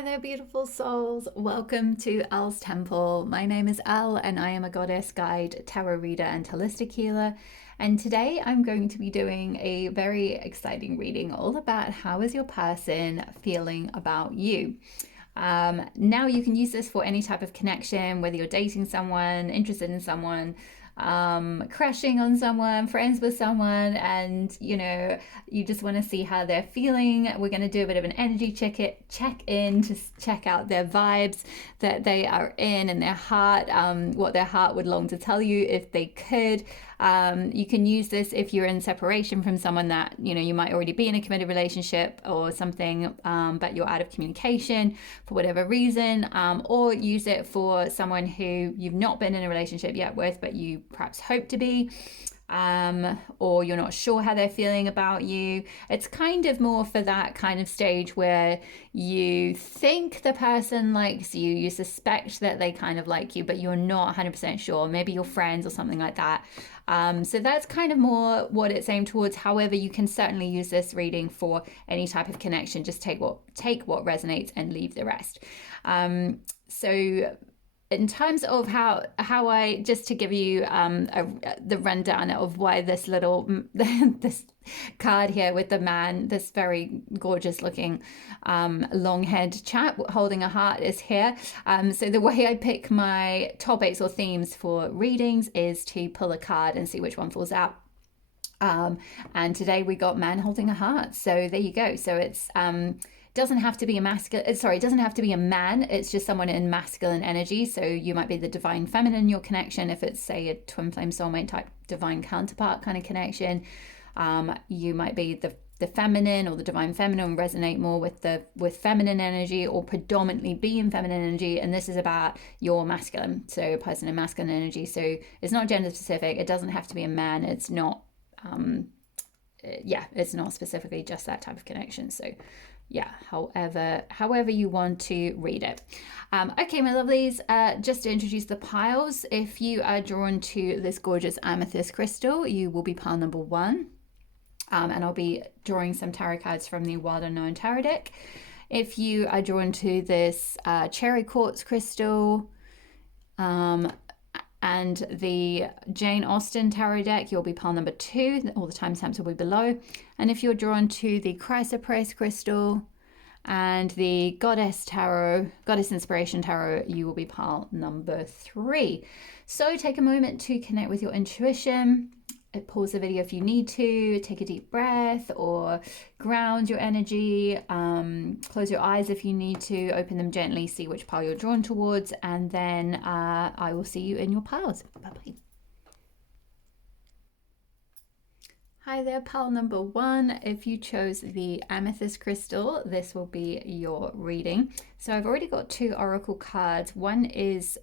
Hi there, beautiful souls. Welcome to Elle's Temple. My name is Elle, and I am a goddess guide, tarot reader, and holistic healer. And today I'm going to be doing a very exciting reading all about how is your person feeling about you. Now you can use this for any type of connection, whether you're dating someone, interested in someone, crashing on someone, friends with someone, and you just want to see how they're feeling. We're going to do a bit of an energy check in to check out their vibes that they are in their heart, what their heart would long to tell you if they could. You can use this if you're in separation from someone that you might already be in a committed relationship or something, but you're out of communication for whatever reason, or use it for someone who you've not been in a relationship yet with, but you perhaps hope to be, or you're not sure how they're feeling about you. It's kind of more for that kind of stage where you think the person likes you, you suspect that they kind of like you, but you're not 100% sure. Maybe you're friends or something like that. So that's kind of more what it's aimed towards. However, you can certainly use this reading for any type of connection. Just take what resonates and leave the rest. So in terms of how I, just to give you the rundown of why this little this card here with the man, this very gorgeous looking long-haired chap holding a heart is here. So the way I pick my topics or themes for readings is to pull a card and see which one falls out. And today we got man holding a heart. So there you go. So it's doesn't have to be a it doesn't have to be a man. It's just someone in masculine energy. So you might be the divine feminine in your connection if it's, say, a twin flame soulmate type divine counterpart kind of connection. You might be the feminine or the divine feminine, resonate more with feminine energy, or predominantly be in feminine energy. And this is about your masculine, so a person in masculine energy. So it's not gender specific. It doesn't have to be a man. It's not it's not specifically just that type of connection. So yeah, however you want to read it. Okay, my lovelies, just to introduce the piles, if you are drawn to this gorgeous amethyst crystal, you will be pile number 1. And I'll be drawing some tarot cards from the Wild Unknown Tarot deck. If you are drawn to this cherry quartz crystal, and the Jane Austen tarot deck, you'll be pile number 2. All the timestamps will be below. And if you're drawn to the chrysoprase crystal and the goddess inspiration tarot, you will be pile number 3. So take a moment to connect with your intuition. Pause the video if you need to, take a deep breath, or ground your energy. Close your eyes if you need to, open them gently, see which pile you're drawn towards, and then I will see you in your piles. Bye-bye. Hi there, pile number 1. If you chose the amethyst crystal, this will be your reading. So I've already got 2 oracle cards. One is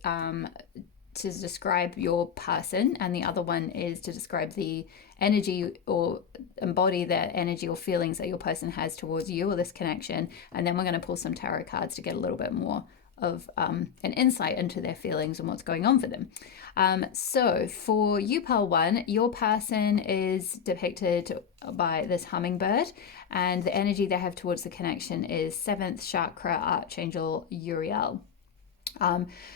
to describe your person, and the other one is to describe the energy or embody the energy or feelings that your person has towards you or this connection. And then we're going to pull some tarot cards to get a little bit more of an insight into their feelings and what's going on for them. So for you, pile 1, your person is depicted by this hummingbird, and the energy they have towards the connection is 7th chakra archangel Uriel.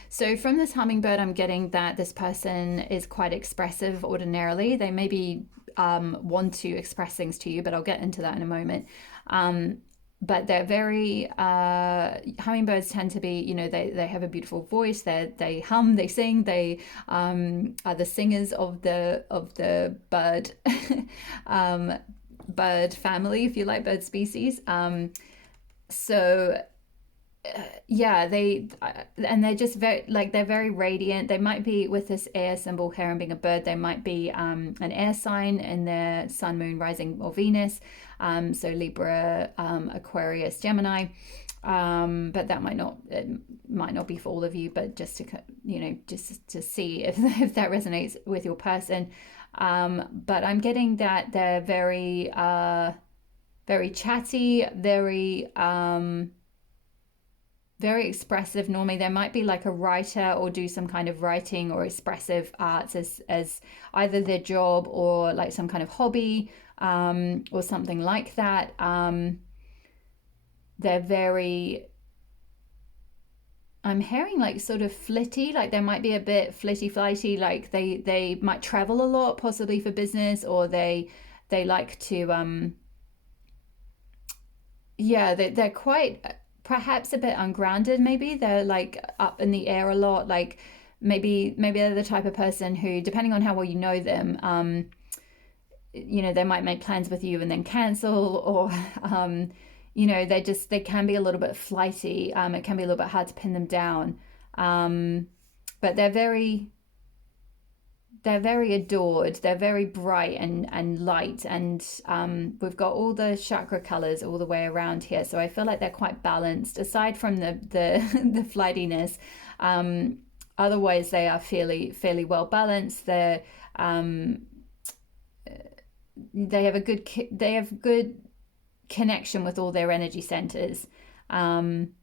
So from this hummingbird, I'm getting that this person is quite expressive ordinarily. They maybe want to express things to you, but I'll get into that in a moment. But they're very, hummingbirds tend to be, they have a beautiful voice. They hum, they sing, they are the singers of the bird, bird family, if you like, bird species. They're just very, they're very radiant. They might be, with this air symbol here and being a bird, they might be an air sign in their sun, moon, rising, or Venus. So Libra, Aquarius, Gemini. But that might not be for all of you, but just to see if that resonates with your person. But I'm getting that they're very very chatty, very expressive. Normally there might be like a writer or do some kind of writing or expressive arts as either their job or like some kind of hobby, or something like that. They're very I'm hearing like sort of flitty, like there might be a bit flitty flighty, like they might travel a lot, possibly for business, or they like to yeah, they're quite perhaps a bit ungrounded. Maybe they're like up in the air a lot. Like maybe they're the type of person who, depending on how well you know them, they might make plans with you and then cancel, or they can be a little bit flighty. It can be a little bit hard to pin them down, but they're very adored. They're very bright and light, and we've got all the chakra colors all the way around here. So I feel like they're quite balanced. Aside from the the flightiness, otherwise they are fairly well balanced. Um, they have good connection with all their energy centers. Um,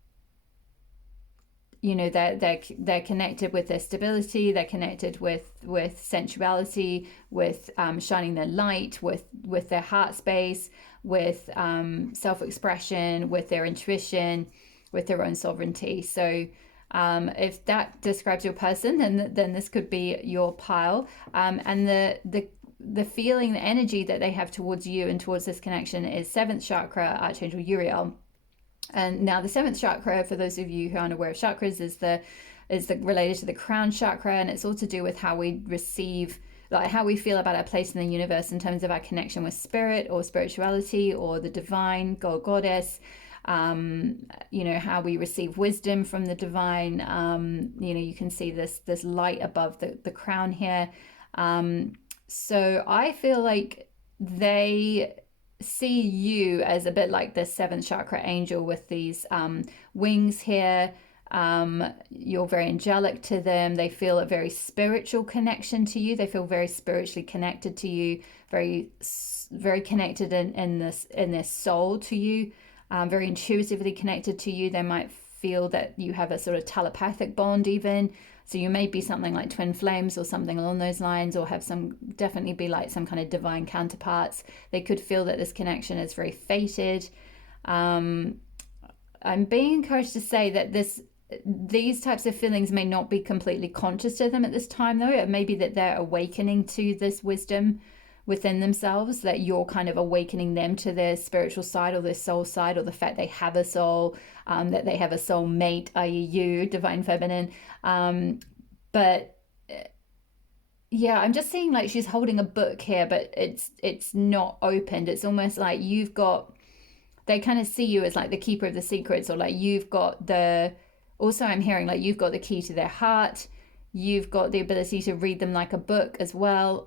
they're connected with their stability, they're connected with sensuality, with shining their light, with their heart space, with self-expression, with their intuition, with their own sovereignty. So if that describes your person, then this could be your pile. And the feeling, the energy that they have towards you and towards this connection is seventh chakra, Archangel Uriel. And now the seventh chakra, for those of you who aren't aware of chakras, is the related to the crown chakra, and it's all to do with how we receive, like how we feel about our place in the universe in terms of our connection with spirit or spirituality or the divine, god, goddess. How we receive wisdom from the divine. You can see this light above the crown here. So I feel like they see you as a bit like the seventh chakra angel with these wings here. You're very angelic to them. They feel a very spiritual connection to you. They feel very spiritually connected to you, very connected in their soul to you, very intuitively connected to you. They might feel that you have a sort of telepathic bond even. So you may be something like twin flames or something along those lines, or definitely be like some kind of divine counterparts. They could feel that this connection is very fated. I'm being encouraged to say that these types of feelings may not be completely conscious to them at this time, though. It may be that they're awakening to this wisdom within themselves, that you're kind of awakening them to their spiritual side or their soul side, or the fact they have a soul, that they have a soul mate, i.e. you, divine feminine. But yeah, I'm just seeing like she's holding a book here, but it's not opened. It's almost like they kind of see you as like the keeper of the secrets, or like also I'm hearing like you've got the key to their heart. You've got the ability to read them like a book as well.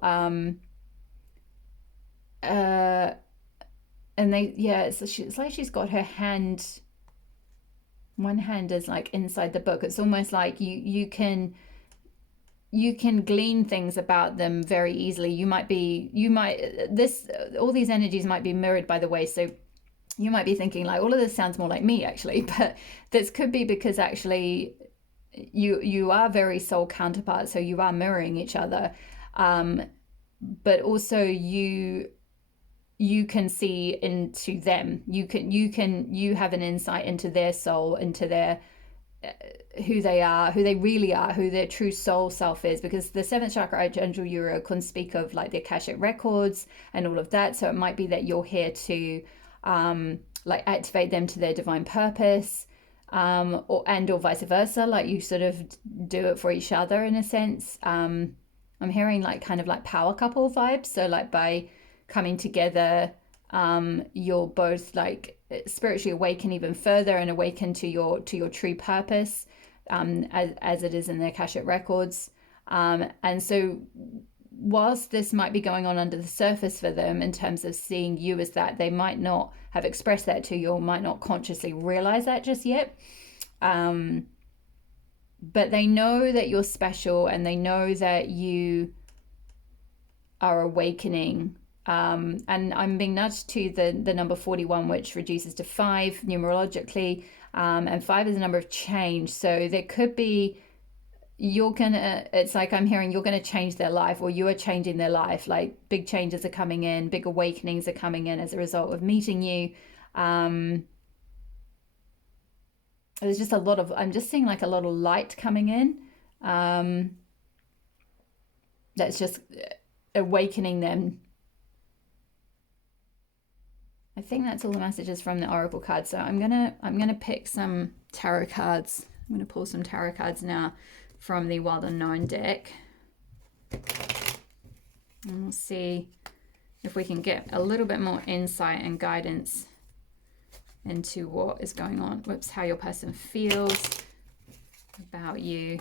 Uh, and it's like she's got her one hand is like inside the book. It's almost like you can glean things about them very easily. All these energies might be mirrored, by the way. So you might be thinking like, all of this sounds more like me actually, but this could be because actually you are very soul counterparts, so you are mirroring each other. But also you can see into them. You have an insight into their soul, into their who they are, who they really are, who their true soul self is, because the seventh chakra Archangel Uriel can speak of like the Akashic records and all of that. So it might be that you're here to like activate them to their divine purpose, or vice versa, like you sort of do it for each other in a sense. I'm hearing like kind of like power couple vibes. So like by coming together, you'll both like spiritually awaken even further and awaken to your true purpose, as it is in the Akashic records. And so whilst this might be going on under the surface for them in terms of seeing you as that, they might not have expressed that to you, or might not consciously realize that just yet. But they know that you're special, and they know that you are awakening. And I'm being nudged to the number 41, which reduces to 5 numerologically, and 5 is a number of change. So there could be, it's like I'm hearing you're gonna change their life, or you are changing their life. Like big changes are coming in, big awakenings are coming in as a result of meeting you. there's just a lot of, I'm just seeing like a lot of light coming in. That's just awakening them. I think that's all the messages from the oracle cards. So I'm gonna pick some tarot cards. I'm gonna pull some tarot cards now from the Wild Unknown deck, and we'll see if we can get a little bit more insight and guidance into what is going on. Whoops, how your person feels about you,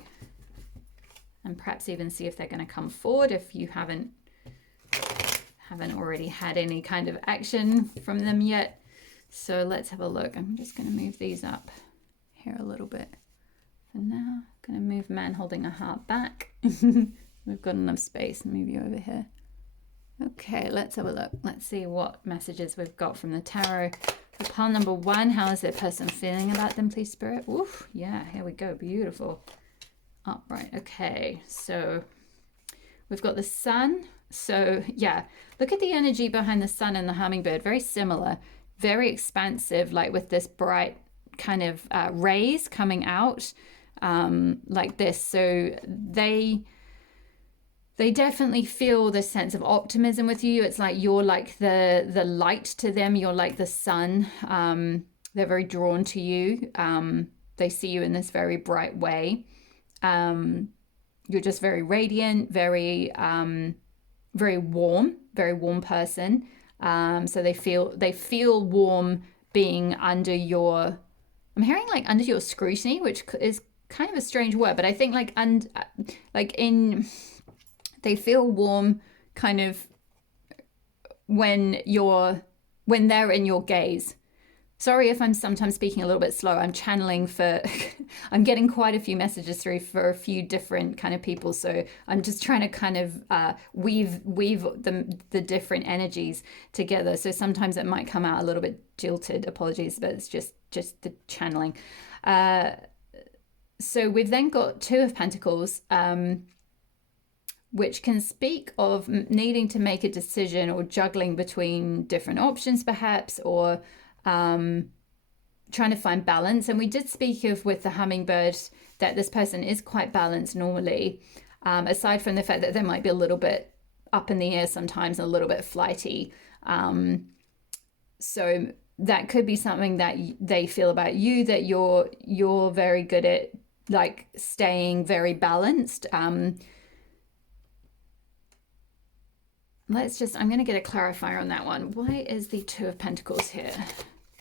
and perhaps even see if they're going to come forward if you haven't already had any kind of action from them yet. So let's have a look. I'm just going to move these up here a little bit. And now I'm going to move man holding a heart back. We've got enough space. Move you over here. Okay, let's have a look. Let's see what messages we've got from the tarot. For pile number 1, how is their person feeling about them, please, Spirit? Oof, yeah, here we go. Beautiful. Upright. Okay, so we've got the sun. So yeah, look at the energy behind the sun and the hummingbird. Very similar, very expansive, like with this bright kind of rays coming out like this. So they definitely feel this sense of optimism with you. It's like you're like the light to them. You're like the sun. They're very drawn to you. They see you in this very bright way. You're just very radiant, very warm person. So they feel warm being under your, I'm hearing like under your scrutiny, which is kind of a strange word, but I think they feel warm kind of when they're in your gaze. Sorry if I'm sometimes speaking a little bit slow. I'm channeling for, I'm getting quite a few messages through for a few different kind of people. So I'm just trying to kind of weave the different energies together. So sometimes it might come out a little bit jilted. Apologies, but it's just the channeling. So we've then got 2 of Pentacles, which can speak of needing to make a decision or juggling between different options perhaps, or trying to find balance. And we did speak of with the hummingbird that this person is quite balanced normally, aside from the fact that they might be a little bit up in the air sometimes, a little bit flighty. So that could be something that they feel about you, that you're very good at like staying very balanced. I'm going to get a clarifier on that one. Why is the 2 of Pentacles here?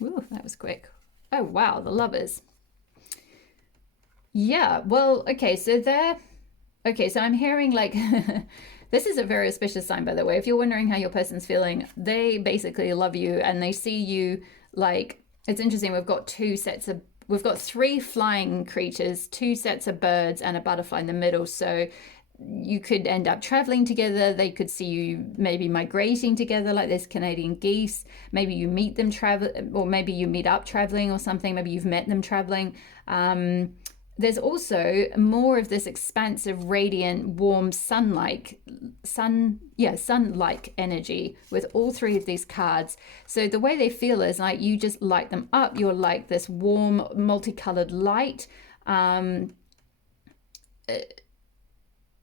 Ooh, that was quick. Oh, wow, the Lovers. Yeah, well, okay, so I'm hearing like, this is a very auspicious sign, by the way. If you're wondering how your person's feeling, they basically love you and they see you like, it's interesting, we've got 3 flying creatures, 2 sets of birds and a butterfly in the middle. So you could end up traveling together. They could see you maybe migrating together like this Canadian geese. Maybe you meet them travel, or maybe you meet up traveling or something. Maybe you've met them traveling. There's also more of this expansive, radiant, warm sun-like energy with all 3 of these cards. So the way they feel is like you just light them up. You're like this warm, multicolored light.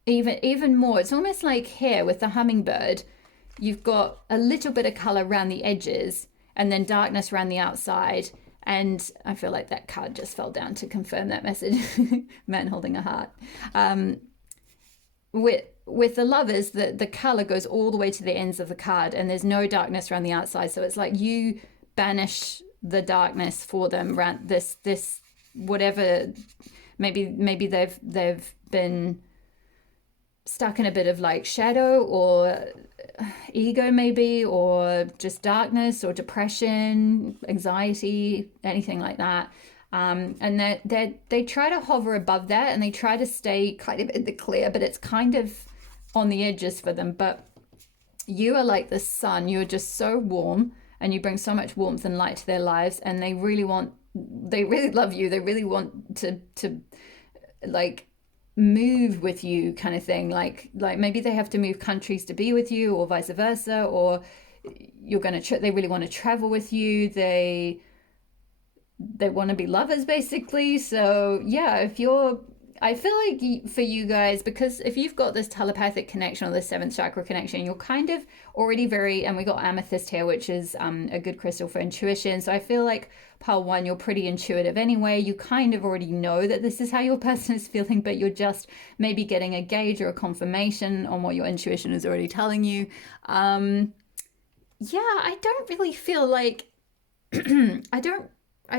Even more, it's almost like here with the hummingbird, you've got a little bit of color around the edges and then darkness around the outside. And I feel like that card just fell down to confirm that message. Man holding a heart. With the Lovers, the color goes all the way to the ends of the card and there's no darkness around the outside. So it's like you banish the darkness for them around this whatever. Maybe they've been stuck in a bit of like shadow or ego maybe, or just darkness or depression, anxiety, anything like that. And they try to hover above that and they try to stay kind of in the clear, but it's kind of on the edges for them. But you are like the sun. You're just so warm and you bring so much warmth and light to their lives, and they really love you. They really want to like move with you kind of thing, like maybe they have to move countries to be with you or vice versa, or you're going to they really want to travel with you. They they want to be lovers basically. So yeah, if you're, I feel like for you guys, because if you've got this telepathic connection or this seventh chakra connection, you're kind of already very, and we got amethyst here, which is a good crystal for intuition. So I feel like pile one, you're pretty intuitive anyway. You kind of already know that this is how your person is feeling, but you're just maybe getting a gauge or a confirmation on what your intuition is already telling you. Yeah, I don't really feel like I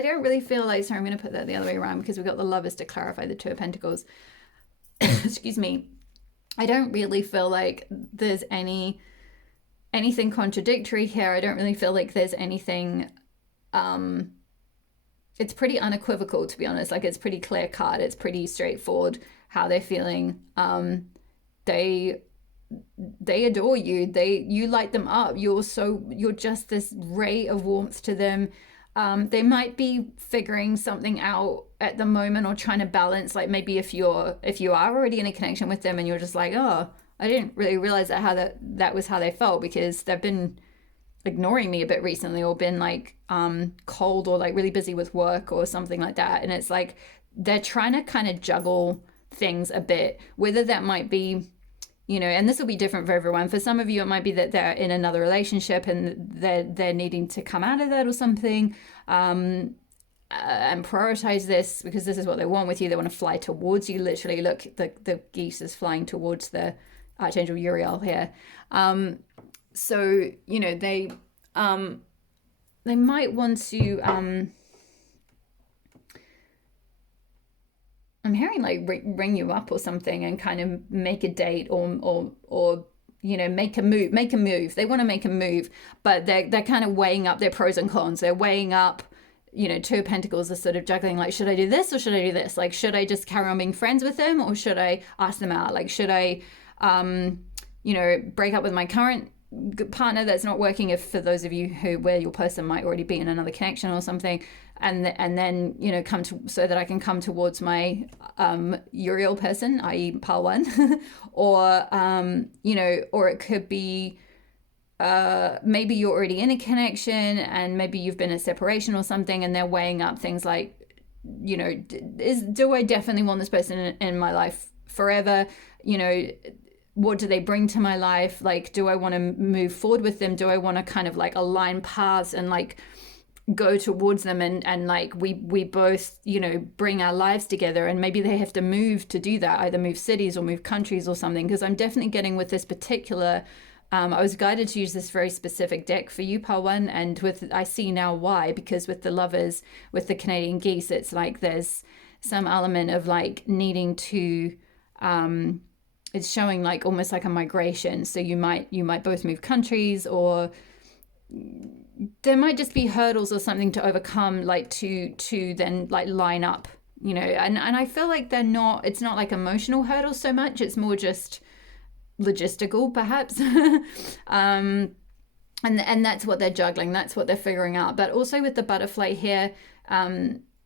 don't really feel like, sorry, I'm going to put that the other way around because we've got the lovers to clarify the two of pentacles. Excuse me. I don't really feel like there's anything contradictory here. I don't really feel like there's anything it's pretty unequivocal, to be honest. Like, it's pretty clear cut, it's pretty straightforward how they're feeling. They adore you, you light them up, you're just this ray of warmth to them. They might be figuring something out at the moment or trying to balance, like maybe if you are already in a connection with them and you're just like, oh, I didn't really realize that was how they felt, because they've been ignoring me a bit recently, or been like cold, or like really busy with work or something like that. And it's like they're trying to kind of juggle things a bit, whether that might be, and this will be different for everyone. For some of you, it might be that they're in another relationship and they're needing to come out of that or something, and prioritize this because this is what they want with you. They want to fly towards you. Literally, look, the geese is flying towards the Archangel Uriel here. So they might want to. I'm hearing like ring you up or something and kind of make a date, or make a move. They want to make a move, but they're kind of weighing up their pros and cons. They're weighing up, two of pentacles are sort of juggling, like, should I do this or should I do this? Like, should I just carry on being friends with them, or should I ask them out? Like, should I break up with my current partner that's not working, if for those of you where your person might already be in another connection or something, and then come to, so that I can come towards my Uriel person, i.e. pile one. Or or it could be maybe you're already in a connection and maybe you've been in separation or something, and they're weighing up things like, do I definitely want this person in my life forever? What do they bring to my life? Like, do I want to move forward with them? Do I want to kind of like align paths and like go towards them, and like we both bring our lives together? And maybe they have to move to do that, either move cities or move countries or something, because I'm definitely getting with this particular I was guided to use this very specific deck for you, Pawan, and I see now why, because with the lovers, with the Canadian geese, it's like there's some element of like needing to it's showing like almost like a migration. So you might both move countries, or there might just be hurdles or something to overcome, like to then like line up, and I feel like it's not like emotional hurdles so much, it's more just logistical perhaps. And that's what they're juggling, that's what they're figuring out. But also with the butterfly here,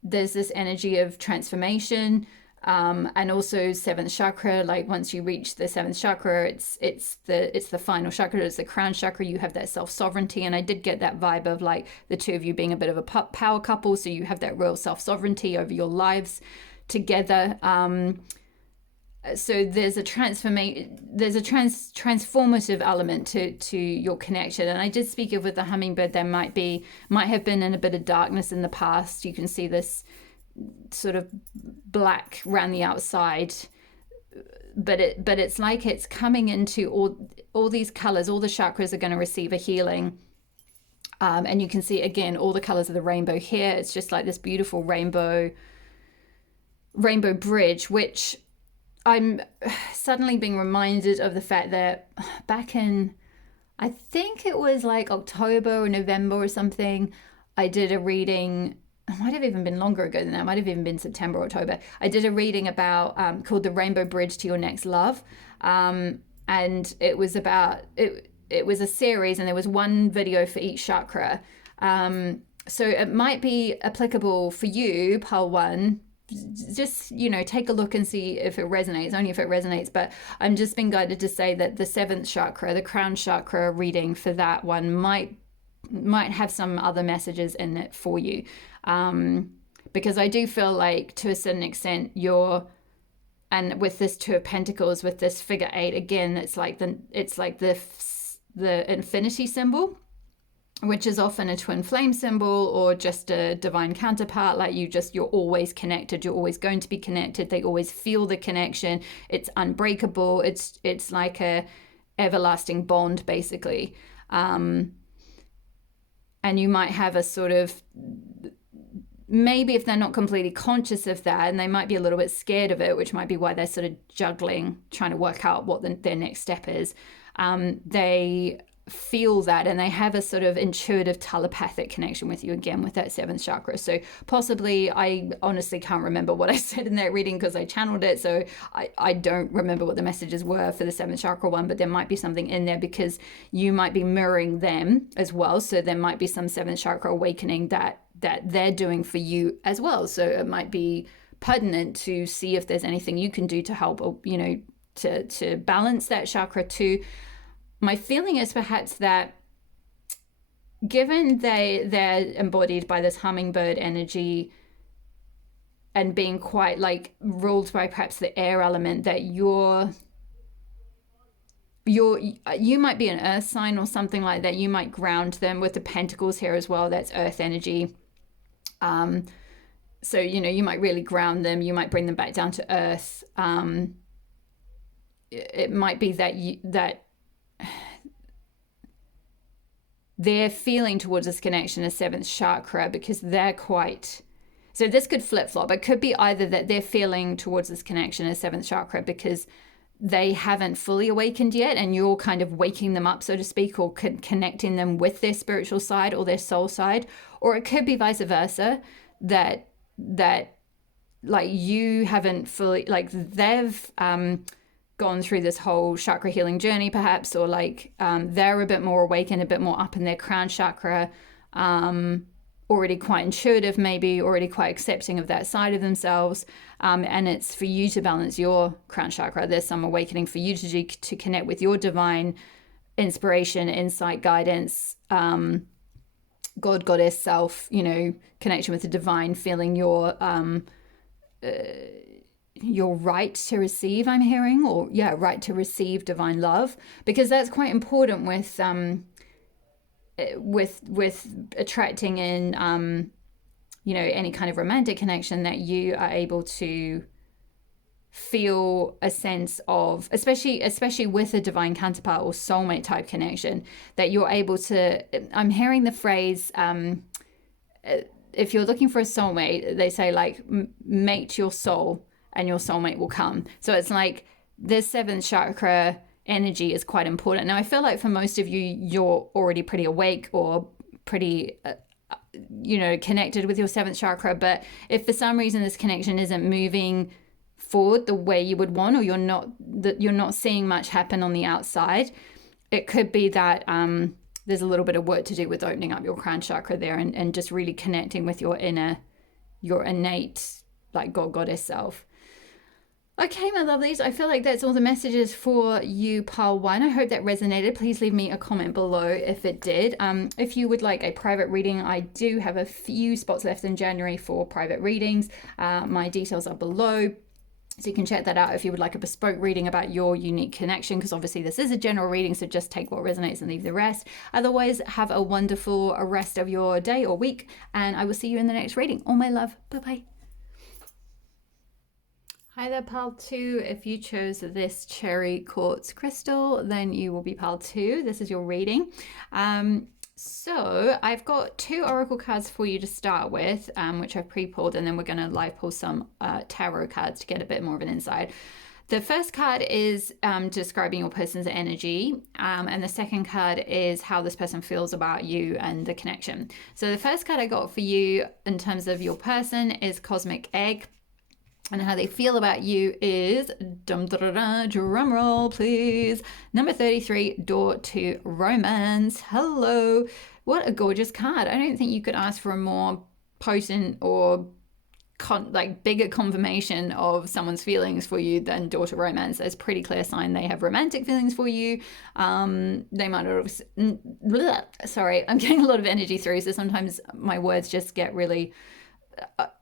there's this energy of transformation, and also seventh chakra. Like, once you reach the seventh chakra, it's the final chakra, it's the crown chakra. You have that self-sovereignty, and I did get that vibe of like the two of you being a bit of a power couple, so you have that real self-sovereignty over your lives together. So there's a transformative element to your connection. And I did speak of with the hummingbird, there might have been in a bit of darkness in the past. You can see this sort of black around the outside, but it's like it's coming into all these colors. All the chakras are going to receive a healing, and you can see again all the colors of the rainbow here. It's just like this beautiful rainbow bridge, which I'm suddenly being reminded of the fact that back in, I think it was like October or November or something, I did a reading. It might have even been longer ago than that. It might have even been September or October. I did a reading about called The Rainbow Bridge to Your Next Love. And it was about, it was a series, and there was one video for each chakra. So it might be applicable for you, Pile 1. Just, take a look and see if it resonates, only if it resonates. But I'm just being guided to say that the seventh chakra, the crown chakra reading for that one might might have some other messages in it for you. Because I do feel like to a certain extent and with this Two of Pentacles, with this figure 8, again, it's like the infinity symbol, which is often a twin flame symbol or just a divine counterpart. Like you're always connected. You're always going to be connected. They always feel the connection. It's unbreakable. It's like a everlasting bond, basically. And you might have a sort of, maybe if they're not completely conscious of that, and they might be a little bit scared of it, which might be why they're sort of juggling, trying to work out what their next step is. They feel that, and they have a sort of intuitive telepathic connection with you, again with that 7th chakra. So possibly, I honestly can't remember what I said in that reading because I channeled it, so I don't remember what the messages were for the 7th chakra one, but there might be something in there because you might be mirroring them as well. So there might be some 7th chakra awakening that they're doing for you as well. So it might be pertinent to see if there's anything you can do to help, to balance that chakra too. My feeling is perhaps that given they're embodied by this hummingbird energy and being quite like ruled by perhaps the air element, that you might be an earth sign or something like that. You might ground them with the pentacles here as well. That's earth energy. So, you might really ground them. You might bring them back down to earth. It might be that they're feeling towards this connection as 7th chakra because they're quite, so this could flip-flop. It could be either that they're feeling towards this connection as 7th chakra because they haven't fully awakened yet and you're kind of waking them up, so to speak, or connecting them with their spiritual side or their soul side. Or it could be vice versa, that like you haven't fully, like they've gone through this whole chakra healing journey perhaps, or like they're a bit more awakened, a bit more up in their crown chakra, already quite intuitive, maybe already quite accepting of that side of themselves, and it's for you to balance your crown chakra. There's some awakening for you to do to connect with your divine inspiration, insight, guidance, God, goddess, self, connection with the divine, feeling your right to receive, I'm hearing, or right to receive divine love, because that's quite important with attracting in any kind of romantic connection, that you are able to feel a sense of, especially with a divine counterpart or soulmate type connection, that you're able to, I'm hearing the phrase, if you're looking for a soulmate, they say like mate your soul and your soulmate will come. So it's like this 7th chakra energy is quite important. Now I feel like for most of you, you're already pretty awake or pretty connected with your 7th chakra, but if for some reason this connection isn't moving forward the way you would want, or you're not seeing much happen on the outside, it could be that there's a little bit of work to do with opening up your crown chakra there and just really connecting with your innate like God, goddess self. Okay, my lovelies, I feel like that's all the messages for you, pile 1. I hope that resonated. Please leave me a comment below if it did. If you would like a private reading, I do have a few spots left in January for private readings. My details are below, so you can check that out if you would like a bespoke reading about your unique connection, because obviously this is a general reading, so just take what resonates and leave the rest. Otherwise, have a wonderful rest of your day or week, and I will see you in the next reading. All my love. Bye-bye. Hi there, pile 2. If you chose this cherry quartz crystal, then you will be pile 2. This is your reading. So I've got 2 oracle cards for you to start with, which I've pre-pulled, and then we're going to live pull some tarot cards to get a bit more of an insight. The first card is describing your person's energy, and the second card is how this person feels about you and the connection. So the first card I got for you in terms of your person is Cosmic Egg. And how they feel about you is, drum roll please, number 33, Door to Romance. Hello. What a gorgeous card. I don't think you could ask for a more potent or like bigger confirmation of someone's feelings for you than daughter romance. There's pretty clear sign they have romantic feelings for you. They might have, sorry, I'm getting a lot of energy through, so sometimes my words just get really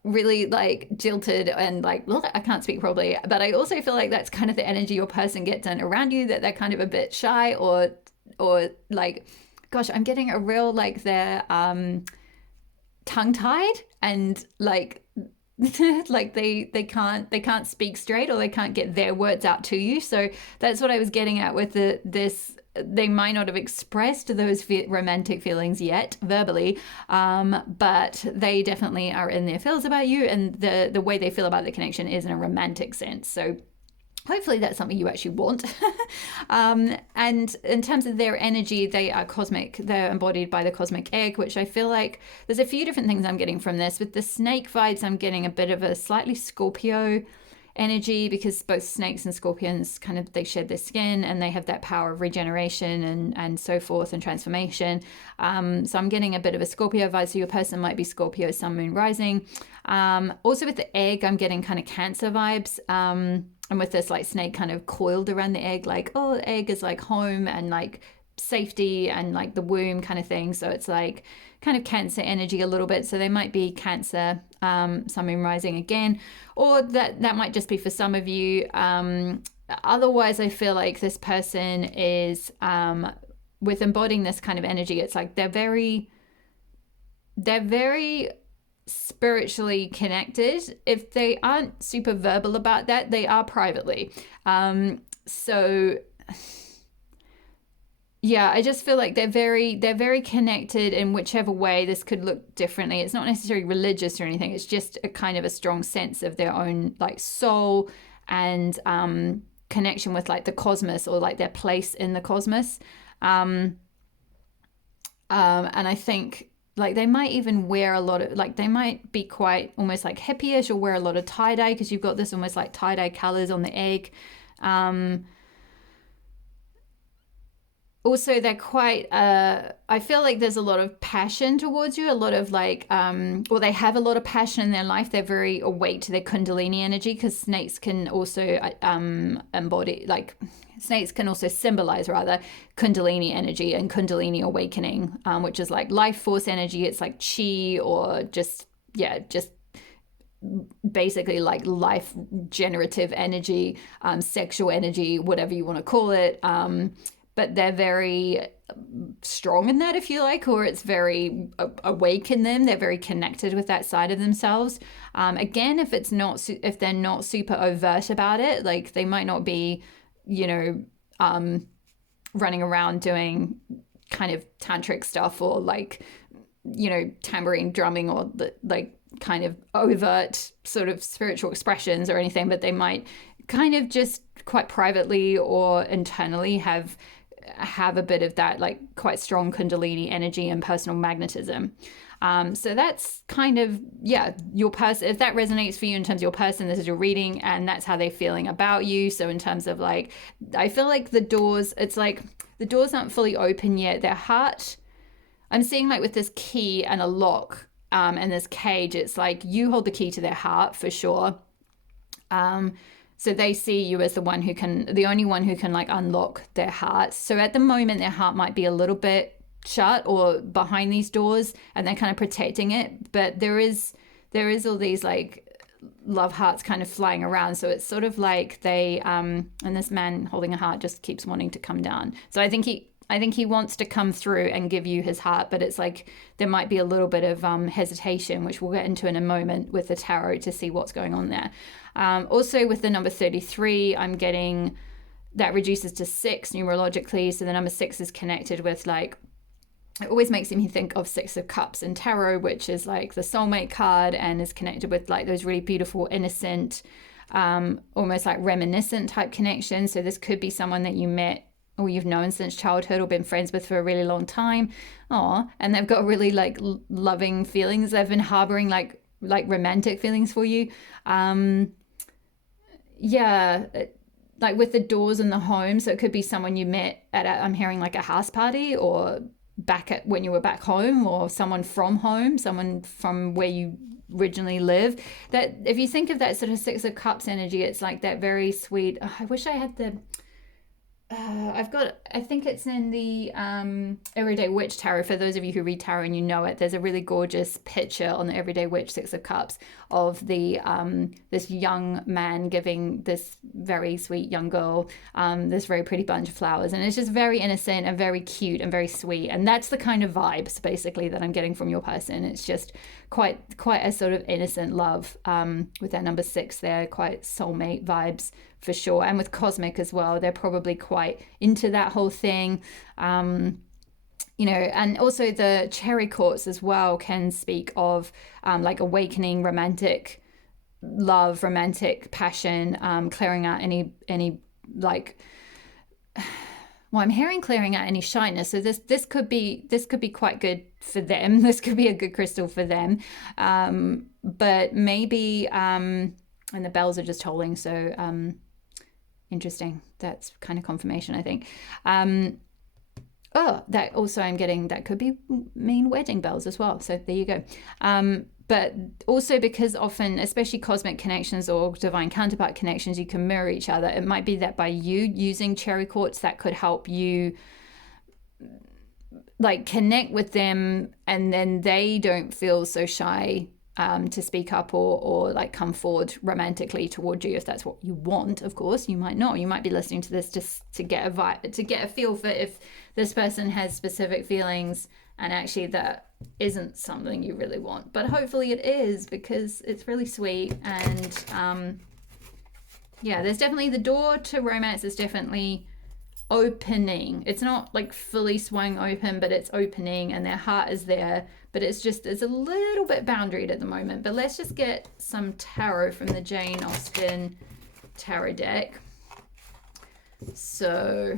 like jilted and like, look, I can't speak properly. But I also feel like that's kind of the energy your person gets in around you, that they're kind of a bit shy, or like, gosh, I'm getting a real like they're tongue-tied and like like they can't speak straight, or they can't get their words out to you. So that's what I was getting at with this. They might not have expressed those romantic feelings yet verbally, but they definitely are in their feels about you, and the way they feel about the connection is in a romantic sense. So hopefully that's something you actually want. And in terms of their energy, they are cosmic. They're embodied by the cosmic egg, which I feel like there's a few different things I'm getting from this. With the snake vibes, I'm getting a bit of a slightly Scorpio energy, because both snakes and scorpions kind of, they shed their skin and they have that power of regeneration and so forth, and transformation. So I'm getting a bit of a Scorpio vibe. So your person might be Scorpio, sun, moon, rising. Also with the egg, I'm getting kind of Cancer vibes. And with this like snake kind of coiled around the egg, like, oh, the egg is like home and like safety and like the womb kind of thing. So it's like kind of Cancer energy a little bit. So they might be Cancer, sun, moon, rising again, or that might just be for some of you. Otherwise, I feel like this person is with embodying this kind of energy. It's like they're very spiritually connected. If they aren't super verbal about that, they are privately. So yeah, I just feel like they're very connected in whichever way. This could look differently. It's not necessarily religious or anything. It's just a kind of a strong sense of their own like soul and connection with like the cosmos, or like their place in the cosmos. And I think like they might even wear a lot of, like they might be quite almost like hippie-ish, or wear a lot of tie-dye, because you've got this almost like tie-dye colors on the egg. Also, they're quite, I feel like there's a lot of passion towards you, a lot of like, or they have a lot of passion in their life. They're very awake to their Kundalini energy, because snakes can also embody, like, snakes can also symbolize rather Kundalini energy and Kundalini awakening, which is like life force energy. It's like chi, or just basically like life generative energy, sexual energy, whatever you want to call it. But they're very strong in that, if you like, or it's very awake in them. They're very connected with that side of themselves. Again, if they're not super overt about it, like they might not be, running around doing kind of tantric stuff, or like, tambourine drumming, or like kind of overt sort of spiritual expressions or anything, but they might kind of just quite privately or internally have a bit of that like quite strong Kundalini energy and personal magnetism. So that's kind of, your person. If that resonates for you in terms of your person, this is your reading, and that's how they're feeling about you. So in terms of like, I feel like the doors, it's like the doors aren't fully open yet. Their heart, I'm seeing like with this key and a lock, and this cage, it's like you hold the key to their heart for sure. So they see you as the only one who can like unlock their heart. So at the moment, their heart might be a little bit shut or behind these doors, and they're kind of protecting it. But there is all these like love hearts kind of flying around. So it's sort of like they, and this man holding a heart just keeps wanting to come down. So I think he wants to come through and give you his heart, but it's like there might be a little bit of hesitation, which we'll get into in a moment with the tarot to see what's going on there. Also with the number 33, I'm getting that reduces to 6 numerologically. So the number 6 is connected with like, it always makes me think of 6 of Cups in tarot, which is like the soulmate card, and is connected with like those really beautiful, innocent, almost like reminiscent type connections. So this could be someone that you met or you've known since childhood or been friends with for a really long time. And they've got really like loving feelings. They've been harboring like romantic feelings for you. Like with the doors in the home. So it could be someone you met at I'm hearing like a house party, or when you were back home, or someone from home, someone from where you originally live. That if you think of that sort of Six of Cups energy, it's like that very sweet. Oh, I wish I had the. I think it's in the Everyday Witch Tarot. For those of you who read tarot and you know it, there's a really gorgeous picture on the Everyday Witch Six of Cups of the this young man giving this very sweet young girl this very pretty bunch of flowers, and it's just very innocent and very cute and very sweet, and that's the kind of vibes basically that I'm getting from your person. It's just quite a sort of innocent love with that number 6 there, quite soulmate vibes for sure. And with cosmic as well, they're probably quite into that whole thing. You know, and also the cherry quartz as well can speak of like awakening romantic love, romantic passion, clearing out any like, well, I'm hearing clearing out any shyness. So this could be quite good for them. This could be a good crystal for them. But maybe and the bells are just tolling, so interesting. That's kind of confirmation, I think. Oh, that also I'm getting, that could be mean wedding bells as well. So there you go. But also because often, especially cosmic connections or divine counterpart connections, you can mirror each other. It might be that by you using cherry quartz, that could help you like connect with them, and then they don't feel so shy to speak up or like come forward romantically toward you, if that's what you want. Of course, you might not. You might be listening to this just to get a vibe, to get a feel for if this person has specific feelings, and actually that isn't something you really want. But hopefully it is, because it's really sweet. And yeah, there's definitely the door to romance is definitely opening. It's not like fully swung open, but it's opening, and their heart is there, but it's a little bit boundaried at the moment. But let's just get some tarot from the Jane Austen tarot deck. So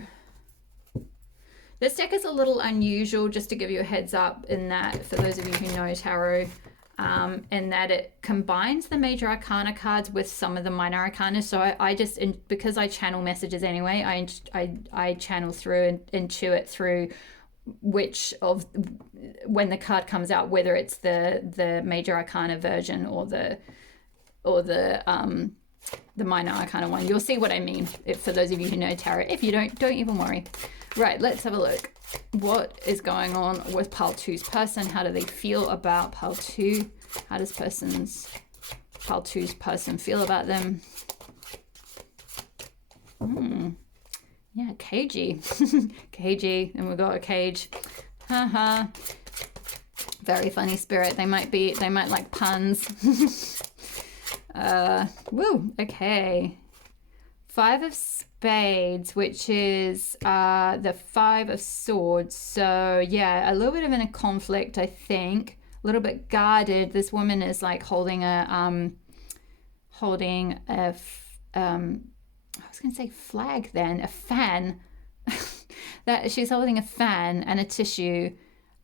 this deck is a little unusual, just to give you a heads up, in that, for those of you who know tarot, in that it combines the major arcana cards with some of the minor arcana. So I just, because I channel messages anyway, I channel through and intuit through which of, when the card comes out, whether it's the major arcana version or the minor arcana one. You'll see what I mean for those of you who know tarot. If you don't even worry. Right, let's have a look. What is going on with pile 2's person? How do they feel about pile 2? How does pile 2's person feel about them? Yeah, cagey. Cagey, and we've got a cage. Haha. Very funny spirit. They might like puns. Woo, okay. 5 of Spades, which is the 5 of Swords. So yeah, a little bit of a conflict, I think. A little bit guarded. This woman is like holding a I was gonna say flag then, a fan. That she's holding a fan and a tissue,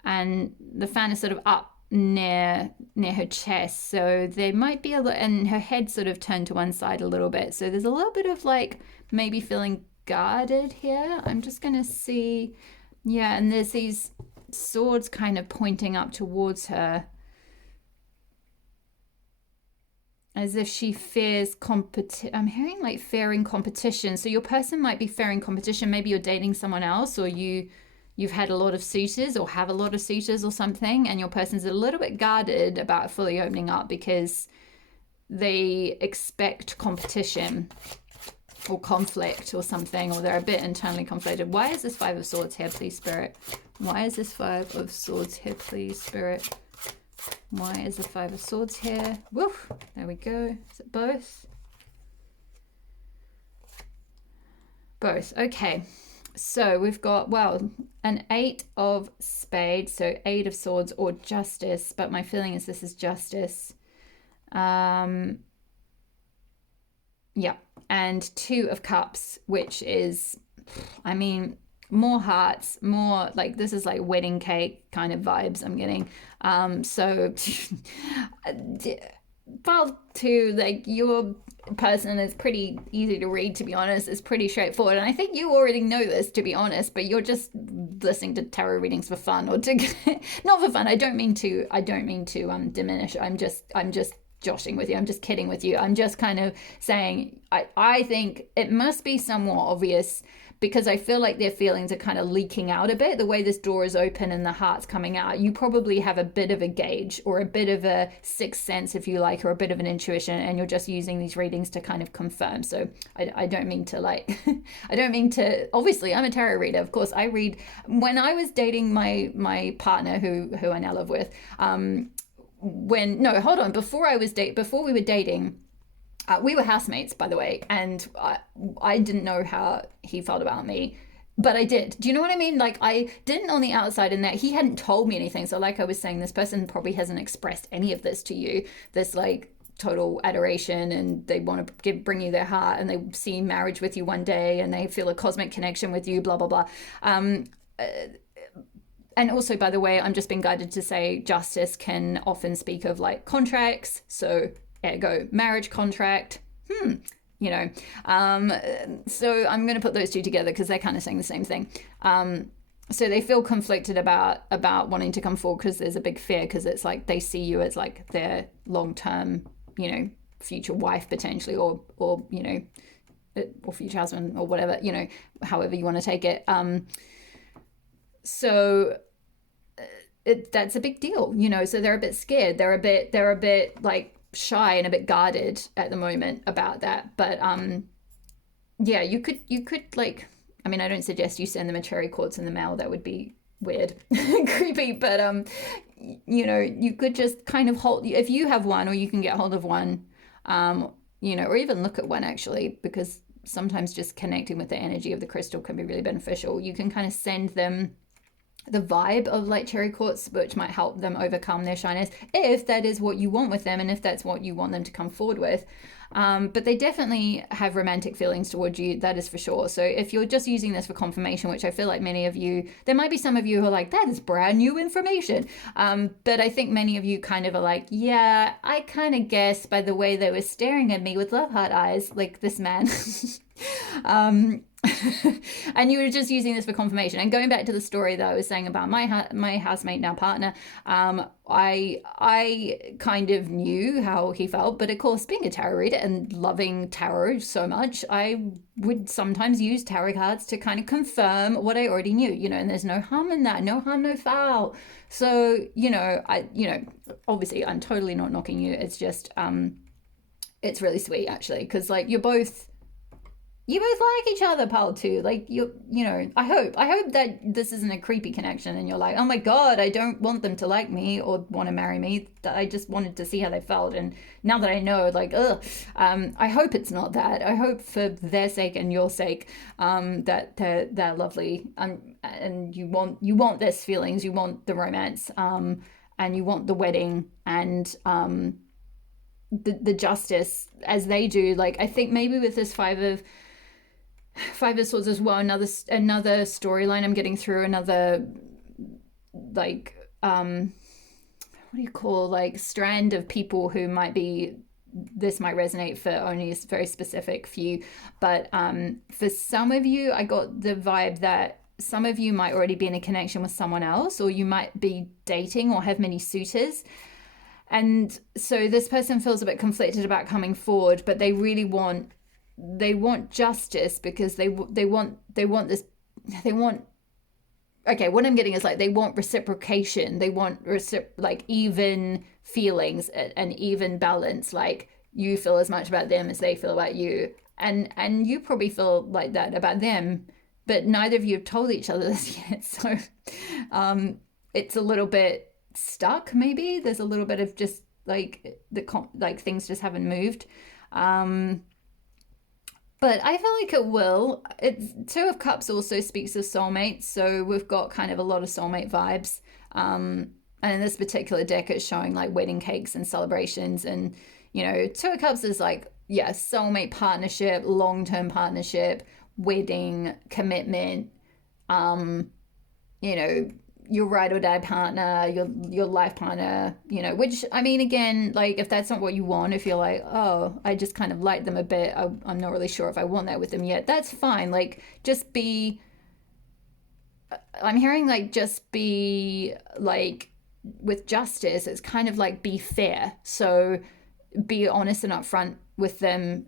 and the fan is sort of up near her chest, so there might be and her head sort of turned to one side a little bit, so there's a little bit of like maybe feeling guarded here. I'm just gonna see, yeah, and there's these swords kind of pointing up towards her, as if she fears I'm hearing like fearing competition. So your person might be fearing competition. Maybe you're dating someone else, or you've had a lot of suitors or have a lot of suitors or something, and your person's a little bit guarded about fully opening up because they expect competition or conflict or something, or they're a bit internally conflicted. Why is this 5 of Swords here, please, Spirit? Why is this 5 of Swords here, please, Spirit? Why is the 5 of Swords here? Woof, there we go. Is it both? Both, okay. So we've got, well, an 8 of Spades, so 8 of Swords or Justice, but my feeling is this is Justice. Yeah, and 2 of Cups, which is, I mean, more hearts, more like, this is like wedding cake kind of vibes I'm getting. So pile 2, like your person is pretty easy to read, to be honest. It's pretty straightforward, and I think you already know this, to be honest, but you're just listening to tarot readings for fun or to not for fun. I don't mean to diminish. I'm just joshing with you. I'm just kidding with you. I'm just kind of saying I think it must be somewhat obvious, because I feel like their feelings are kind of leaking out a bit. The way this door is open and the heart's coming out, you probably have a bit of a gauge or a bit of a sixth sense, if you like, or a bit of an intuition, and you're just using these readings to kind of confirm. So I don't mean to like, I don't mean to, obviously I'm a tarot reader. Of course I read. When I was dating my partner who I now live with, before we were dating, we were housemates, by the way, and I didn't know how he felt about me, but I did. Do you know what I mean? Like, I didn't on the outside, in that he hadn't told me anything. So like I was saying, this person probably hasn't expressed any of this to you, this like total adoration, and they want to bring you their heart, and they see marriage with you one day, and they feel a cosmic connection with you, blah, blah, blah. And also, by the way, I'm just being guided to say justice can often speak of like contracts. So ergo marriage contract, you know. So I'm going to put those two together because they're kind of saying the same thing. So they feel conflicted about wanting to come forward because there's a big fear, because it's like they see you as like their long-term, you know, future wife potentially, or you know, or future husband, or whatever, you know, however you want to take it. So that's a big deal, you know. So they're a bit scared. They're a bit like shy and a bit guarded at the moment about that. But yeah, you could like, I mean, I don't suggest you send them a cherry quartz in the mail. That would be weird, creepy. But you know, you could just kind of hold, if you have one, or you can get hold of one, you know, or even look at one actually, because sometimes just connecting with the energy of the crystal can be really beneficial. You can kind of send them the vibe of like cherry quartz, which might help them overcome their shyness, if that is what you want with them, and if that's what you want them to come forward with. But they definitely have romantic feelings towards you, that is for sure. So if you're just using this for confirmation, which I feel like many of you, there might be some of you who are like, that is brand new information. But I think many of you kind of are like, yeah, I kind of guess by the way they were staring at me with love heart eyes, like this man. And you were just using this for confirmation. And going back to the story that I was saying about my housemate, now partner, I kind of knew how he felt, but of course, being a tarot reader and loving tarot so much, I would sometimes use tarot cards to kind of confirm what I already knew, you know. And there's no harm in that, no harm, no foul. So, you know, obviously I'm totally not knocking you. It's just, it's really sweet actually, because like you both like each other, pal, too. Like, you know, I hope that this isn't a creepy connection and you're like, oh my God, I don't want them to like me or want to marry me. I just wanted to see how they felt. And now that I know, like, I hope it's not that. I hope for their sake and your sake, that they're lovely. And you want this feelings, you want the romance, and you want the wedding, and, the justice as they do. Like, I think maybe with this Five of Swords as well, another storyline I'm getting through, another like what do you call, like, strand of people who might be, this might resonate for only a very specific few, but for some of you, I got the vibe that some of you might already be in a connection with someone else, or you might be dating or have many suitors. And so this person feels a bit conflicted about coming forward, but they really want justice, because they want okay, what I'm getting is like they want reciprocation. They want like even feelings and even balance. Like, you feel as much about them as they feel about you, and you probably feel like that about them, but neither of you have told each other this yet. So it's a little bit stuck. Maybe there's a little bit of just like like things just haven't moved. But I feel like it will. Two of Cups also speaks of soulmates, so we've got kind of a lot of soulmate vibes. And in this particular deck, it's showing like wedding cakes and celebrations, and you know, Two of Cups is like, yeah, soulmate partnership, long-term partnership, wedding, commitment. You know, your ride or die partner, your life partner, you know, which, I mean, again, like, if that's not what you want, if you're like, oh, I just kind of like them a bit, I'm not really sure if I want that with them yet, that's fine. Like, just be I'm hearing like just be like with justice, it's kind of like be fair. So be honest and upfront with them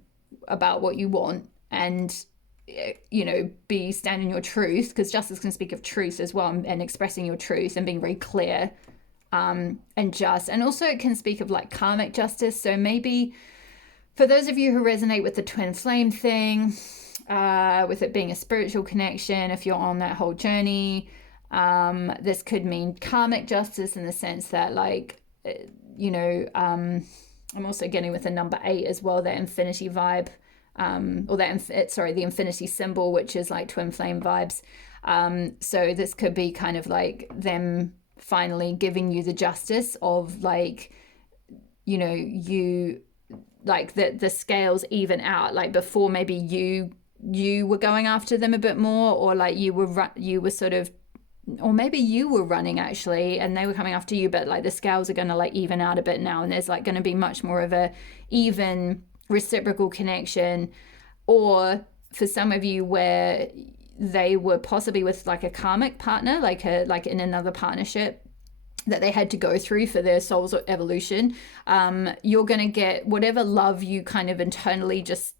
about what you want, and be standing your truth, because justice can speak of truth as well, and expressing your truth and being very clear, and just. And also it can speak of like karmic justice. So maybe for those of you who resonate with the twin flame thing, with it being a spiritual connection, if you're on that whole journey, this could mean karmic justice in the sense that, like, I'm also getting with the number 8 as well, that infinity vibe, or the infinity symbol, which is like twin flame vibes. So this could be kind of like them finally giving you the justice of, like, you, like, the scales even out. Like before, maybe you were going after them a bit more, or like you were sort of, or maybe you were running actually and they were coming after you, but like the scales are going to like even out a bit now, and there's like going to be much more of a even reciprocal connection. Or for some of you, where they were possibly with like a karmic partner, like in another partnership that they had to go through for their soul's evolution, you're going to get whatever love you kind of internally just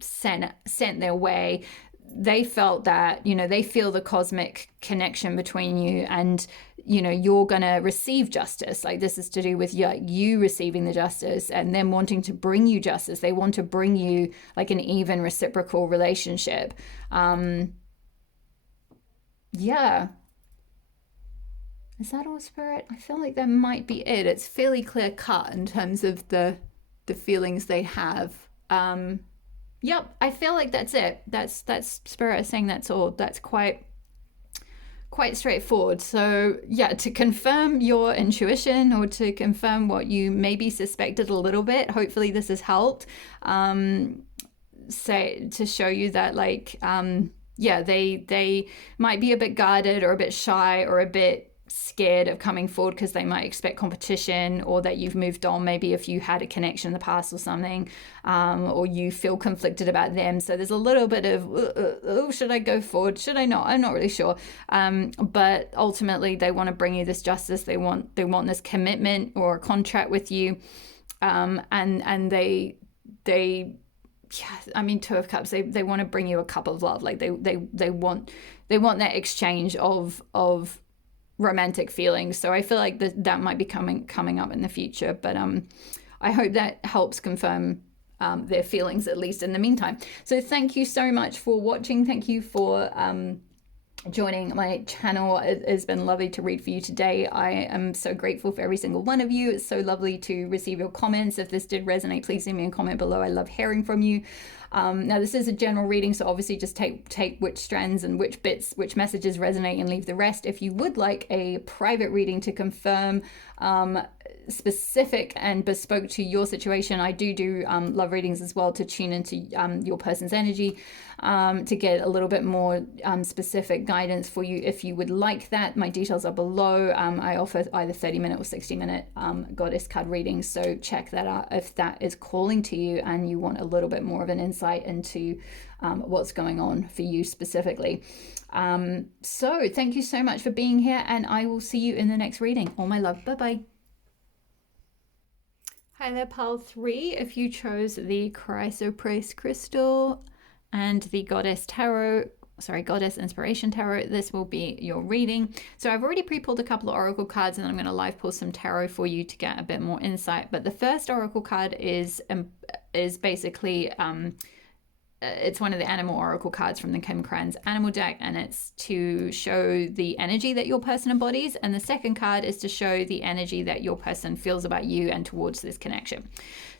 sent their way. They felt that, they feel the cosmic connection between you, and you're gonna receive justice. Like, this is to do with you receiving the justice and them wanting to bring you justice. They want to bring you like an even reciprocal relationship. Yeah. Is that all, Spirit? I feel like that might be it. It's fairly clear cut in terms of the feelings they have. Yep, I feel like that's it. That's Spirit saying that's all. That's quite straightforward. So yeah, to confirm your intuition, or to confirm what you maybe suspected a little bit, hopefully this has helped. Say, to show you that, like, they might be a bit guarded or a bit shy or a bit scared of coming forward, because they might expect competition, or that you've moved on, maybe if you had a connection in the past or something, or you feel conflicted about them. So there's a little bit of, oh, should I go forward, should I not, I'm not really sure. But ultimately they want to bring you this justice. They want this commitment or a contract with you, and they yeah, I mean, Two of Cups, they want to bring you a cup of love. Like they want that exchange of romantic feelings. So I feel like that might be coming up in the future, but I hope that helps confirm their feelings, at least in the meantime. So thank you so much for watching. Thank you for joining my channel. It has been lovely to read for you today. I am so grateful for every single one of you. It's so lovely to receive your comments. If this did resonate, please leave me a comment below. I love hearing from you. Now this is a general reading, so obviously just take which strands and which bits, which messages resonate, and leave the rest. If you would like a private reading to confirm specific and bespoke to your situation, I do love readings as well, to tune into your person's energy, to get a little bit more specific guidance for you if you would like that. My details are below. I offer either 30-minute or 60-minute goddess card readings, so check that out if that is calling to you and you want a little bit more of an insight into what's going on for you specifically. So thank you so much for being here, and I will see you in the next reading. All my love. Bye-bye. Hi there, pile 3. If you chose the chrysoprase crystal and the goddess inspiration tarot, this will be your reading. So I've already pre-pulled a couple of oracle cards, and then I'm going to live pull some tarot for you to get a bit more insight. But the first oracle card is basically it's one of the animal oracle cards from the Kim Kranz animal deck, and it's to show the energy that your person embodies. And the second card is to show the energy that your person feels about you and towards this connection.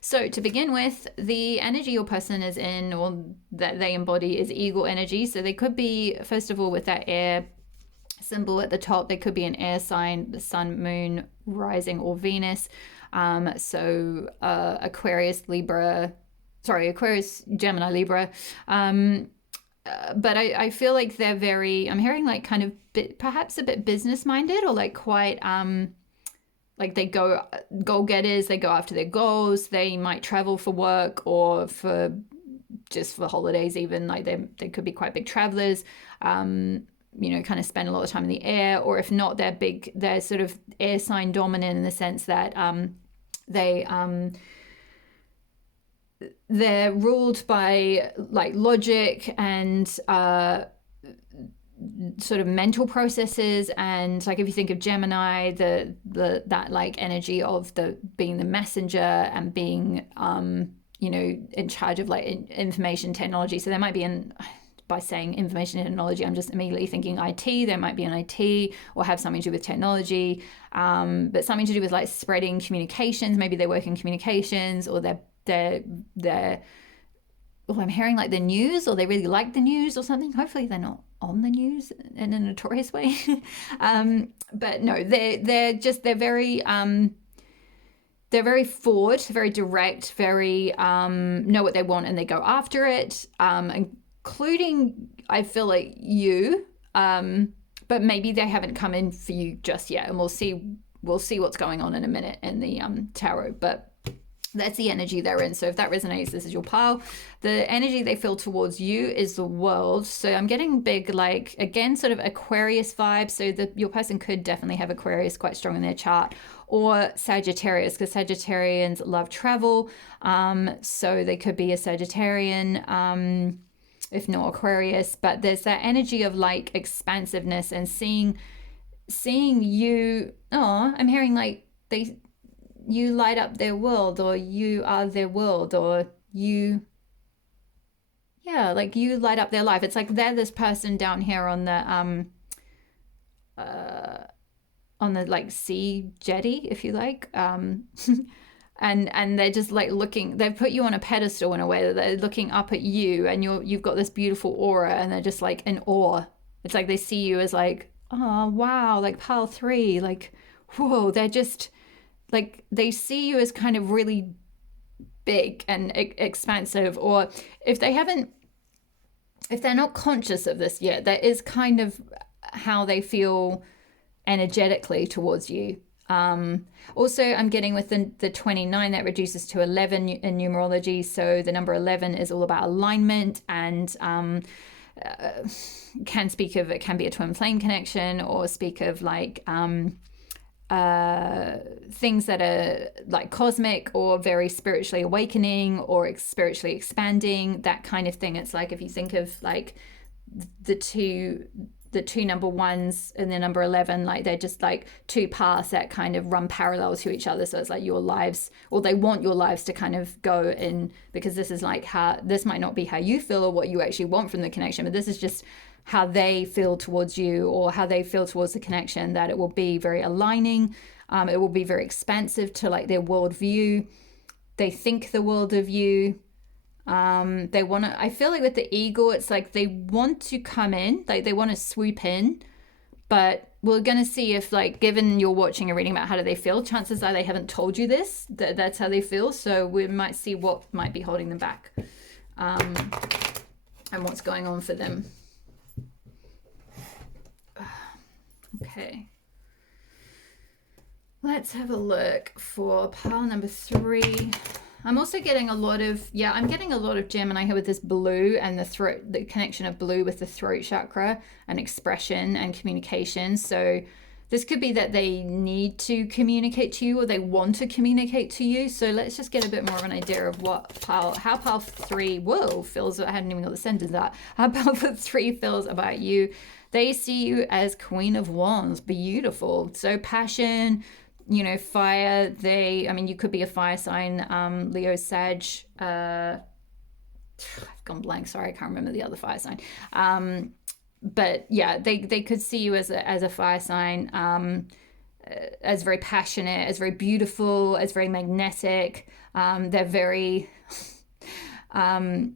So to begin with, the energy your person is in, or that they embody, is eagle energy. So they could be, first of all, with that air symbol at the top, they could be an air sign, the sun, moon, rising, or Venus. Aquarius, Gemini, Libra. But I feel like they're very, I'm hearing like kind of perhaps a bit business minded, or like quite, like they go goal-getters, they go after their goals. They might travel for work or for holidays even. Like they could be quite big travelers. you know, kind of spend a lot of time in the air, or if not, they're sort of air sign dominant in the sense that they they're ruled by like logic and sort of mental processes. And like if you think of Gemini, the that like energy of the being the messenger and being you know, in charge of like information technology. So there might be by saying information technology, I'm just immediately thinking IT. There might be an IT or have something to do with technology, but something to do with like spreading communications. Maybe they work in communications, or they're well, I'm hearing like the news, or they really like the news or something. Hopefully they're not on the news in a notorious way. But no, they're very forward, very direct, very know what they want and they go after it, including, I feel like, you, but maybe they haven't come in for you just yet, and we'll see what's going on in a minute in the tarot. But that's the energy they're in. So if that resonates, this is your pile. The energy they feel towards you is the world. So I'm getting big, like, again, sort of Aquarius vibe. So your person could definitely have Aquarius quite strong in their chart, or Sagittarius, because Sagittarians love travel. So they could be a Sagittarian, if not Aquarius. But there's that energy of like expansiveness and seeing you. Oh, I'm hearing like you light up their world, or you are their world, or like you light up their life. It's like they're this person down here on the like sea jetty, if you like, and they're just like looking, they've put you on a pedestal in a way that they're looking up at you, and you've got this beautiful aura, and they're just like in awe. It's like they see you as like, oh wow, like pile 3, like whoa. They're just like, they see you as kind of really big and expansive. Or if they're not conscious of this yet, that is kind of how they feel energetically towards you. Also, I'm getting with the 29, that reduces to 11 in numerology. So the number 11 is all about alignment, and can be a twin flame connection, or speak of like things that are like cosmic or very spiritually awakening or spiritually expanding, that kind of thing. It's like if you think of like the two number ones and the number 11, like they're just like two paths that kind of run parallel to each other. So it's like your lives, or they want your lives to kind of go in, because this is like how, this might not be how you feel or what you actually want from the connection, but this is just how they feel towards you, or how they feel towards the connection, that it will be very aligning. It will be very expansive to like their worldview. They think the world of you. They want to, I feel like with the eagle, it's like they want to come in, like they want to swoop in, but we're going to see if, like, given you're watching and reading about how do they feel, chances are they haven't told you this, that's how they feel. So we might see what might be holding them back, and what's going on for them. Okay, let's have a look for pile number 3. I'm also getting a lot of, I'm getting a lot of Gemini here with this blue and the throat, the connection of blue with the throat chakra and expression and communication. So this could be that they need to communicate to you, or they want to communicate to you. So let's just get a bit more of an idea of how pile 3, feels. I hadn't even got the sentence out. How pile 3 feels about you. They see you as Queen of Wands, beautiful. So passion, you know, fire. You could be a fire sign, Leo, Sag. I've gone blank. Sorry, I can't remember the other fire sign. But yeah, they could see you as a fire sign, as very passionate, as very beautiful, as very magnetic. They're very, they're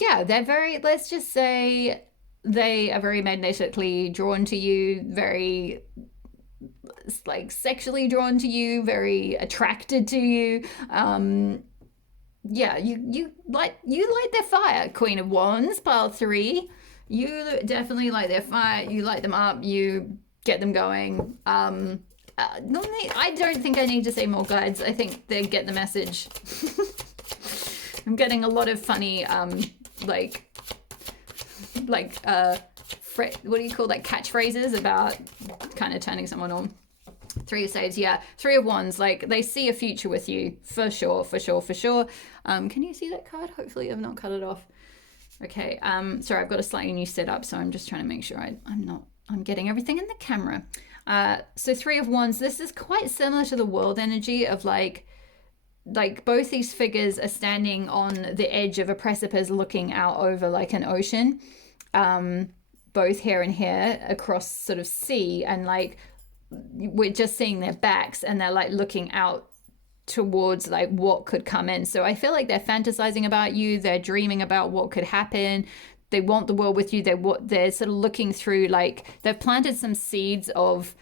very, let's just say they are very magnetically drawn to you, very like sexually drawn to you, very attracted to you. You light their fire, Queen of Wands, pile 3. You definitely light their fire. You light them up. You get them going. I don't think I need to say more, guides. I think they get the message. I'm getting a lot of funny what do you call that, catchphrases about kind of turning someone on. Three of Spades, yeah. Three of Wands, like they see a future with you for sure, for sure, for sure. Can you see that card? Hopefully I've not cut it off. Okay, sorry, I've got a slightly new setup, so I'm just trying to make sure I'm getting everything in the camera. So Three of Wands, this is quite similar to the world energy of like both these figures are standing on the edge of a precipice looking out over like an ocean, both here and here across sort of sea, and like we're just seeing their backs and they're like looking out towards like what could come in. So I feel like they're fantasizing about you, they're dreaming about what could happen, they want the world with you, they're sort of looking through, like they've planted some seeds of,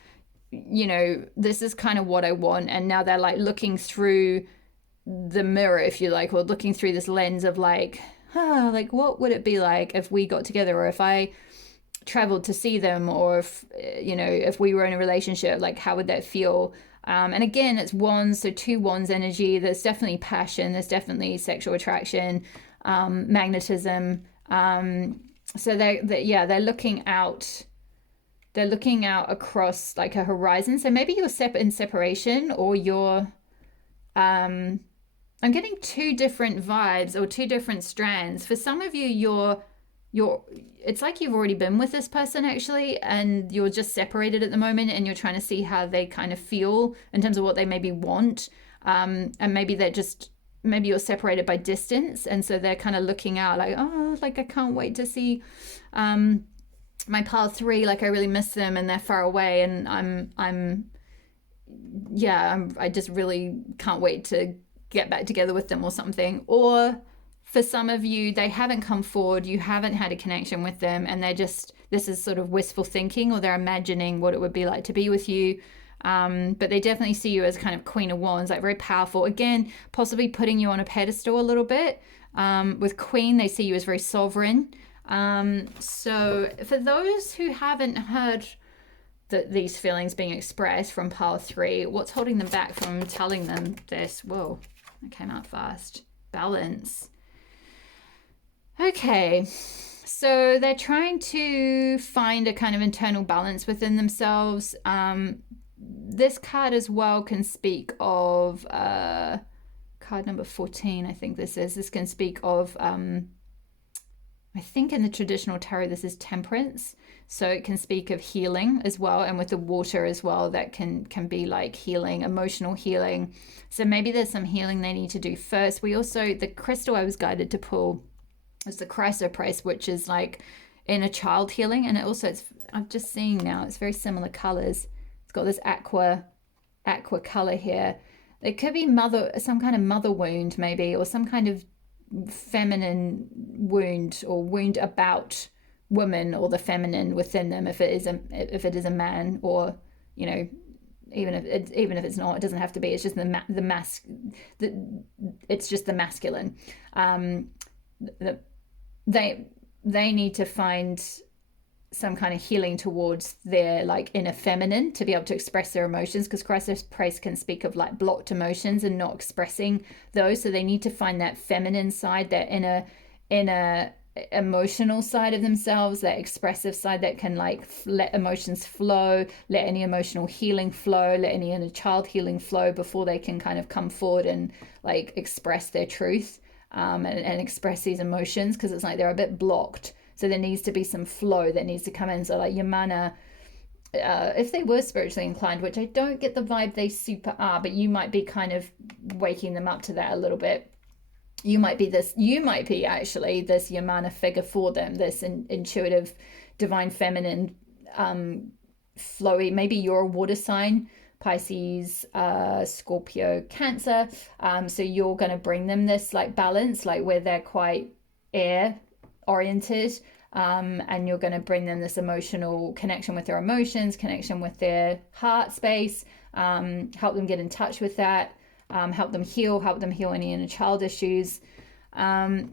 you know, this is kind of what I want, and now they're like looking through the mirror, if you like, or looking through this lens of like, like what would it be like if we got together, or if I traveled to see them, or if, you know, if we were in a relationship, like how would that feel? And again, it's Wands, so two Wands energy. There's definitely passion, there's definitely sexual attraction, magnetism. So they're looking out. They're looking out across like a horizon. So maybe you're in separation, or you're I'm getting two different vibes or two different strands. For some of you, you're it's like you've already been with this person actually, and you're just separated at the moment, and you're trying to see how they kind of feel in terms of what they maybe want. And maybe you're separated by distance, and so they're kind of looking out like, oh, like I can't wait to see my pile three, like I really miss them and they're far away, and I just really can't wait to get back together with them or something. Or for some of you, they haven't come forward, you haven't had a connection with them, and this is sort of wistful thinking, or they're imagining what it would be like to be with you. But they definitely see you as kind of Queen of Wands, like very powerful. Again, possibly putting you on a pedestal a little bit. With Queen, they see you as very sovereign. So for those who haven't heard these feelings being expressed from pile three, what's holding them back from telling them this? Whoa, that came out fast. Balance. Okay, so they're trying to find a kind of internal balance within themselves. This card as well can speak of card number 14, I think this can speak of I think in the traditional tarot this is temperance, so it can speak of healing as well, and with the water as well, that can be like healing, emotional healing. So maybe there's some healing they need to do first. We also, the crystal I was guided to pull is the chrysoprase, which is like inner child healing, and it also, I'm just seeing now, it's very similar colors. It's got this aqua color here. It could be some kind of mother wound maybe, or some kind of feminine wound, or wound about women or the feminine within them, if it is a man, or, you know, even if it's not, it doesn't have to be, it's just it's just the masculine. They need to find some kind of healing towards their like inner feminine to be able to express their emotions, because chrysoprase can speak of like blocked emotions and not expressing those. So they need to find that feminine side, that inner emotional side of themselves, that expressive side that can like let emotions flow, let any emotional healing flow, let any inner child healing flow before they can kind of come forward and like express their truth, and express these emotions, because it's like they're a bit blocked. So there needs to be some flow that needs to come in. So like your mana, if they were spiritually inclined, which I don't get the vibe they super are, but you might be kind of waking them up to that a little bit. You might be actually this Yamana figure for them, this intuitive, divine feminine, flowy. Maybe you're a water sign, Pisces, Scorpio, Cancer. So you're going to bring them this like balance, like where they're quite air oriented, and you're going to bring them this emotional connection with their emotions, connection with their heart space, help them get in touch with that, help them heal any inner child issues. So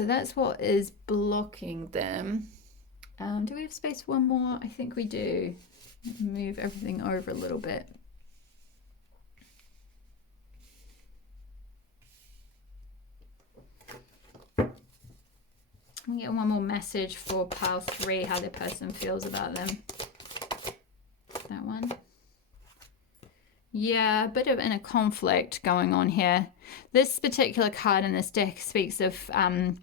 that's what is blocking them. Do we have space for one more? I think we do. Move everything over a little bit. Can we get one more message for pile 3, how the person feels about them? That one. Yeah, a bit of inner conflict going on here. This particular card in this deck speaks of 5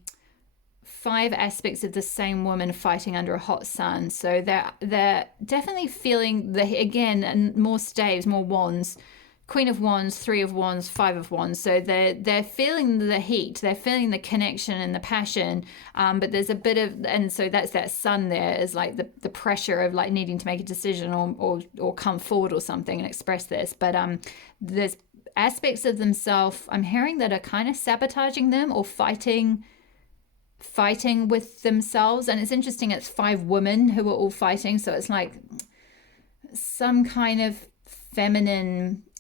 aspects of the same woman fighting under a hot sun. So they're definitely feeling again, and more staves, more wands. Queen of Wands, 3 of Wands, 5 of Wands. So they're feeling the heat, they're feeling the connection and the passion. But there's a bit of, and so that's that sun there is like the pressure of like needing to make a decision or come forward or something and express this. But there's aspects of themselves I'm hearing that are kind of sabotaging them or fighting with themselves. And it's interesting, it's 5 women who are all fighting. So it's like some kind of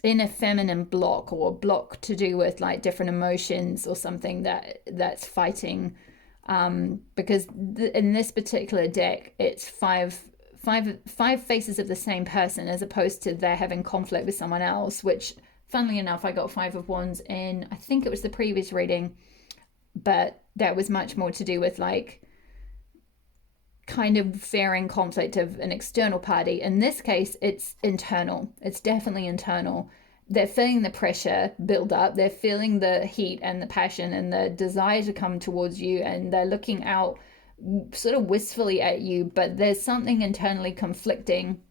inner feminine block, or block to do with like different emotions or something that's fighting, because in this particular deck it's five faces of the same person, as opposed to they're having conflict with someone else, which funnily enough I got 5 of Wands in, I think it was the previous reading, but that was much more to do with like kind of varying conflict of an external party. In this case, it's internal. It's definitely internal. They're feeling the pressure build up. They're feeling the heat and the passion and the desire to come towards you, and they're looking out sort of wistfully at you, but there's something internally conflicting.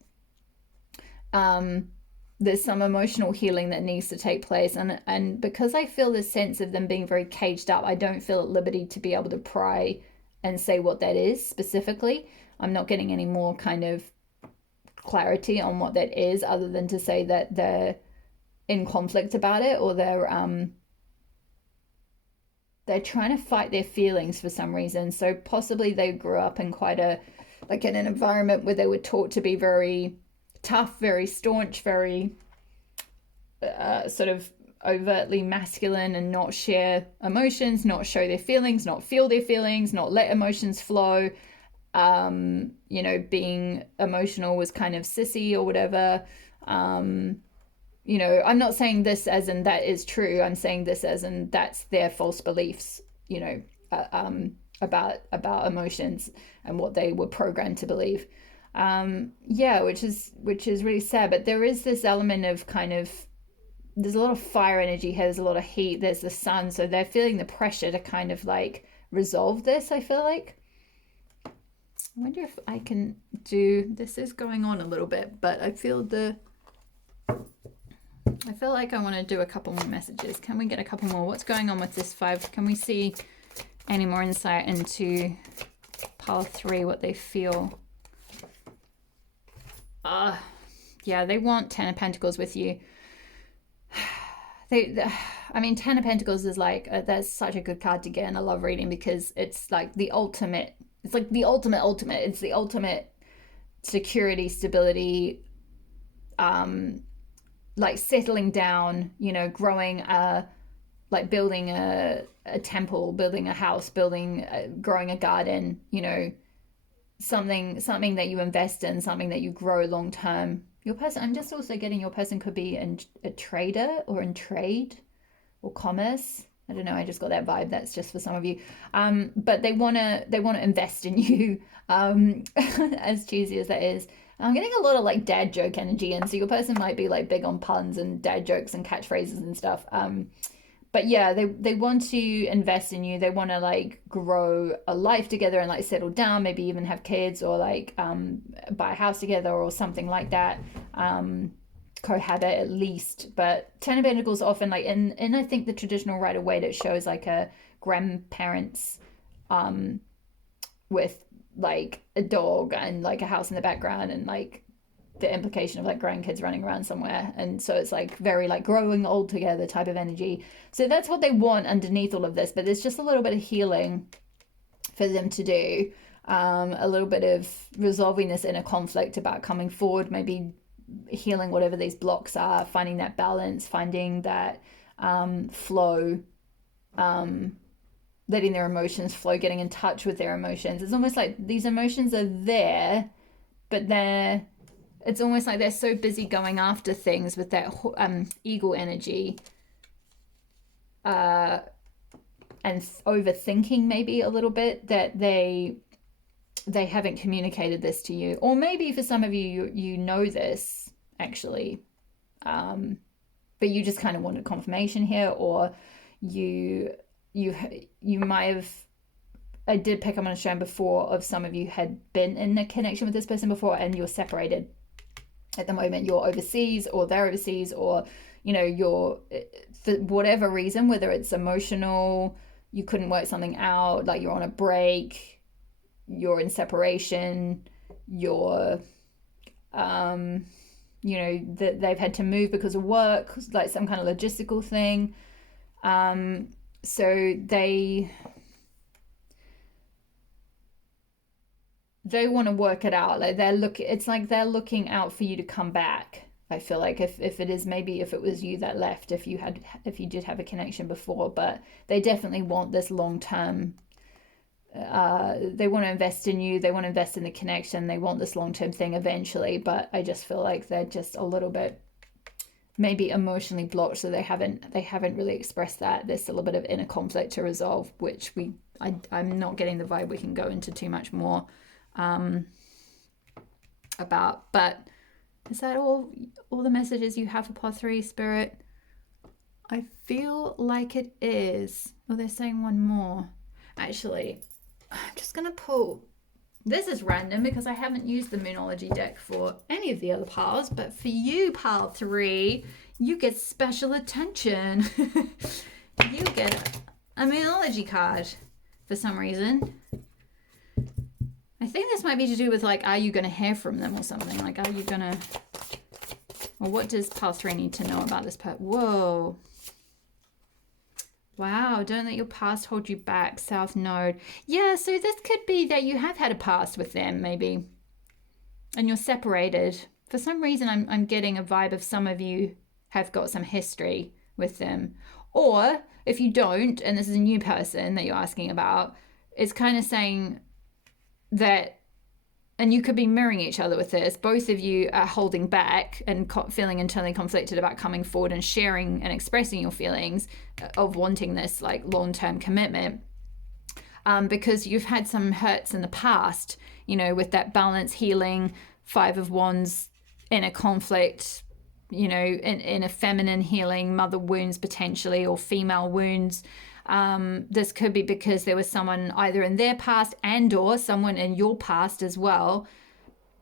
There's some emotional healing that needs to take place, and because I feel this sense of them being very caged up, I don't feel at liberty to be able to pry and say what that is specifically. I'm not getting any more kind of clarity on what that is, other than to say that they're in conflict about it, or they're trying to fight their feelings for some reason. So possibly they grew up in quite in an environment where they were taught to be very tough, very staunch, very sort of overtly masculine, and not share emotions, not show their feelings, not feel their feelings, not let emotions flow. Being emotional was kind of sissy or whatever. I'm not saying this as in that is true. I'm saying this as in that's their false beliefs, about emotions and what they were programmed to believe. Which is really sad. But there is this element of kind of, there's a lot of fire energy here, there's a lot of heat, there's the sun, so they're feeling the pressure to kind of like resolve this, I feel like. I wonder if I can do, this is going on a little bit, but I feel like I want to do a couple more messages. Can we get a couple more? What's going on with this 5? Can we see any more insight into pile 3, what they feel? They want 10 of Pentacles with you. Ten of Pentacles is like, that's such a good card to get in a love reading, because it's like the ultimate, it's the ultimate security, stability, like settling down, growing building a temple, building a house, growing a garden, something that you invest in, something that you grow long term. Your person, I'm just also getting your person could be a trader or in trade or commerce. I don't know, I just got that vibe. That's just for some of you. But they wanna invest in you, as cheesy as that is. I'm getting a lot of like dad joke energy, and so your person might be like big on puns and dad jokes and catchphrases and stuff. But yeah, they want to invest in you. They want to like grow a life together and like settle down, maybe even have kids, or like buy a house together or something like that. Cohabit at least. But 10 of Pentacles often like in I think the traditional Rider Waite, it shows like a grandparents with like a dog and like a house in the background, and like the implication of like grandkids running around somewhere. And so it's like very like growing old together type of energy. So that's what they want underneath all of this, but there's just a little bit of healing for them to do, a little bit of resolving this inner conflict about coming forward, maybe healing whatever these blocks are, finding that balance, finding that flow, letting their emotions flow, getting in touch with their emotions. It's almost like these emotions are there, but it's almost like they're so busy going after things with that ego energy, and and overthinking maybe a little bit that they haven't communicated this to you. Or maybe for some of you, you know this actually, but you just kind of wanted confirmation here, or you might have, I did pick up on a strand before of some of you had been in a connection with this person before and you're separated at the moment. You're overseas or they're overseas, or you're, for whatever reason, whether it's emotional, you couldn't work something out, like you're on a break, you're in separation, you're that they've had to move because of work, like some kind of logistical thing. So they want to work it out. Like it's like they're looking out for you to come back. I feel like if it is, maybe if it was you that left, if you did have a connection before, but they definitely want this long term. They want to invest in you, they want to invest in the connection, they want this long-term thing eventually, but I just feel like they're just a little bit maybe emotionally blocked, so they haven't really expressed that. There's still a bit of inner conflict to resolve, which I'm not getting the vibe we can go into too much more about. But is that all the messages you have for part 3, Spirit? I feel like it is. Oh, they're saying one more. Actually, I'm just going to pull. This is random because I haven't used the Moonology deck for any of the other piles, but for you, pile 3, you get special attention. You get a Moonology card for some reason. I think this might be to do with, like, are you going to hear from them or something? Like, are you going to... Or what does pile 3 need to know about this part? Whoa. Wow, don't let your past hold you back, South Node. Yeah, so this could be that you have had a past with them, maybe. And you're separated. For some reason, I'm getting a vibe of some of you have got some history with them. Or, if you don't, and this is a new person that you're asking about, it's kind of saying that, and you could be mirroring each other with this, both of you are holding back and feeling internally conflicted about coming forward and sharing and expressing your feelings of wanting this like long-term commitment, because you've had some hurts in the past, with that balance, healing, 5 of Wands, inner conflict, in a feminine healing, mother wounds potentially, or female wounds. This could be because there was someone either in their past and or someone in your past as well,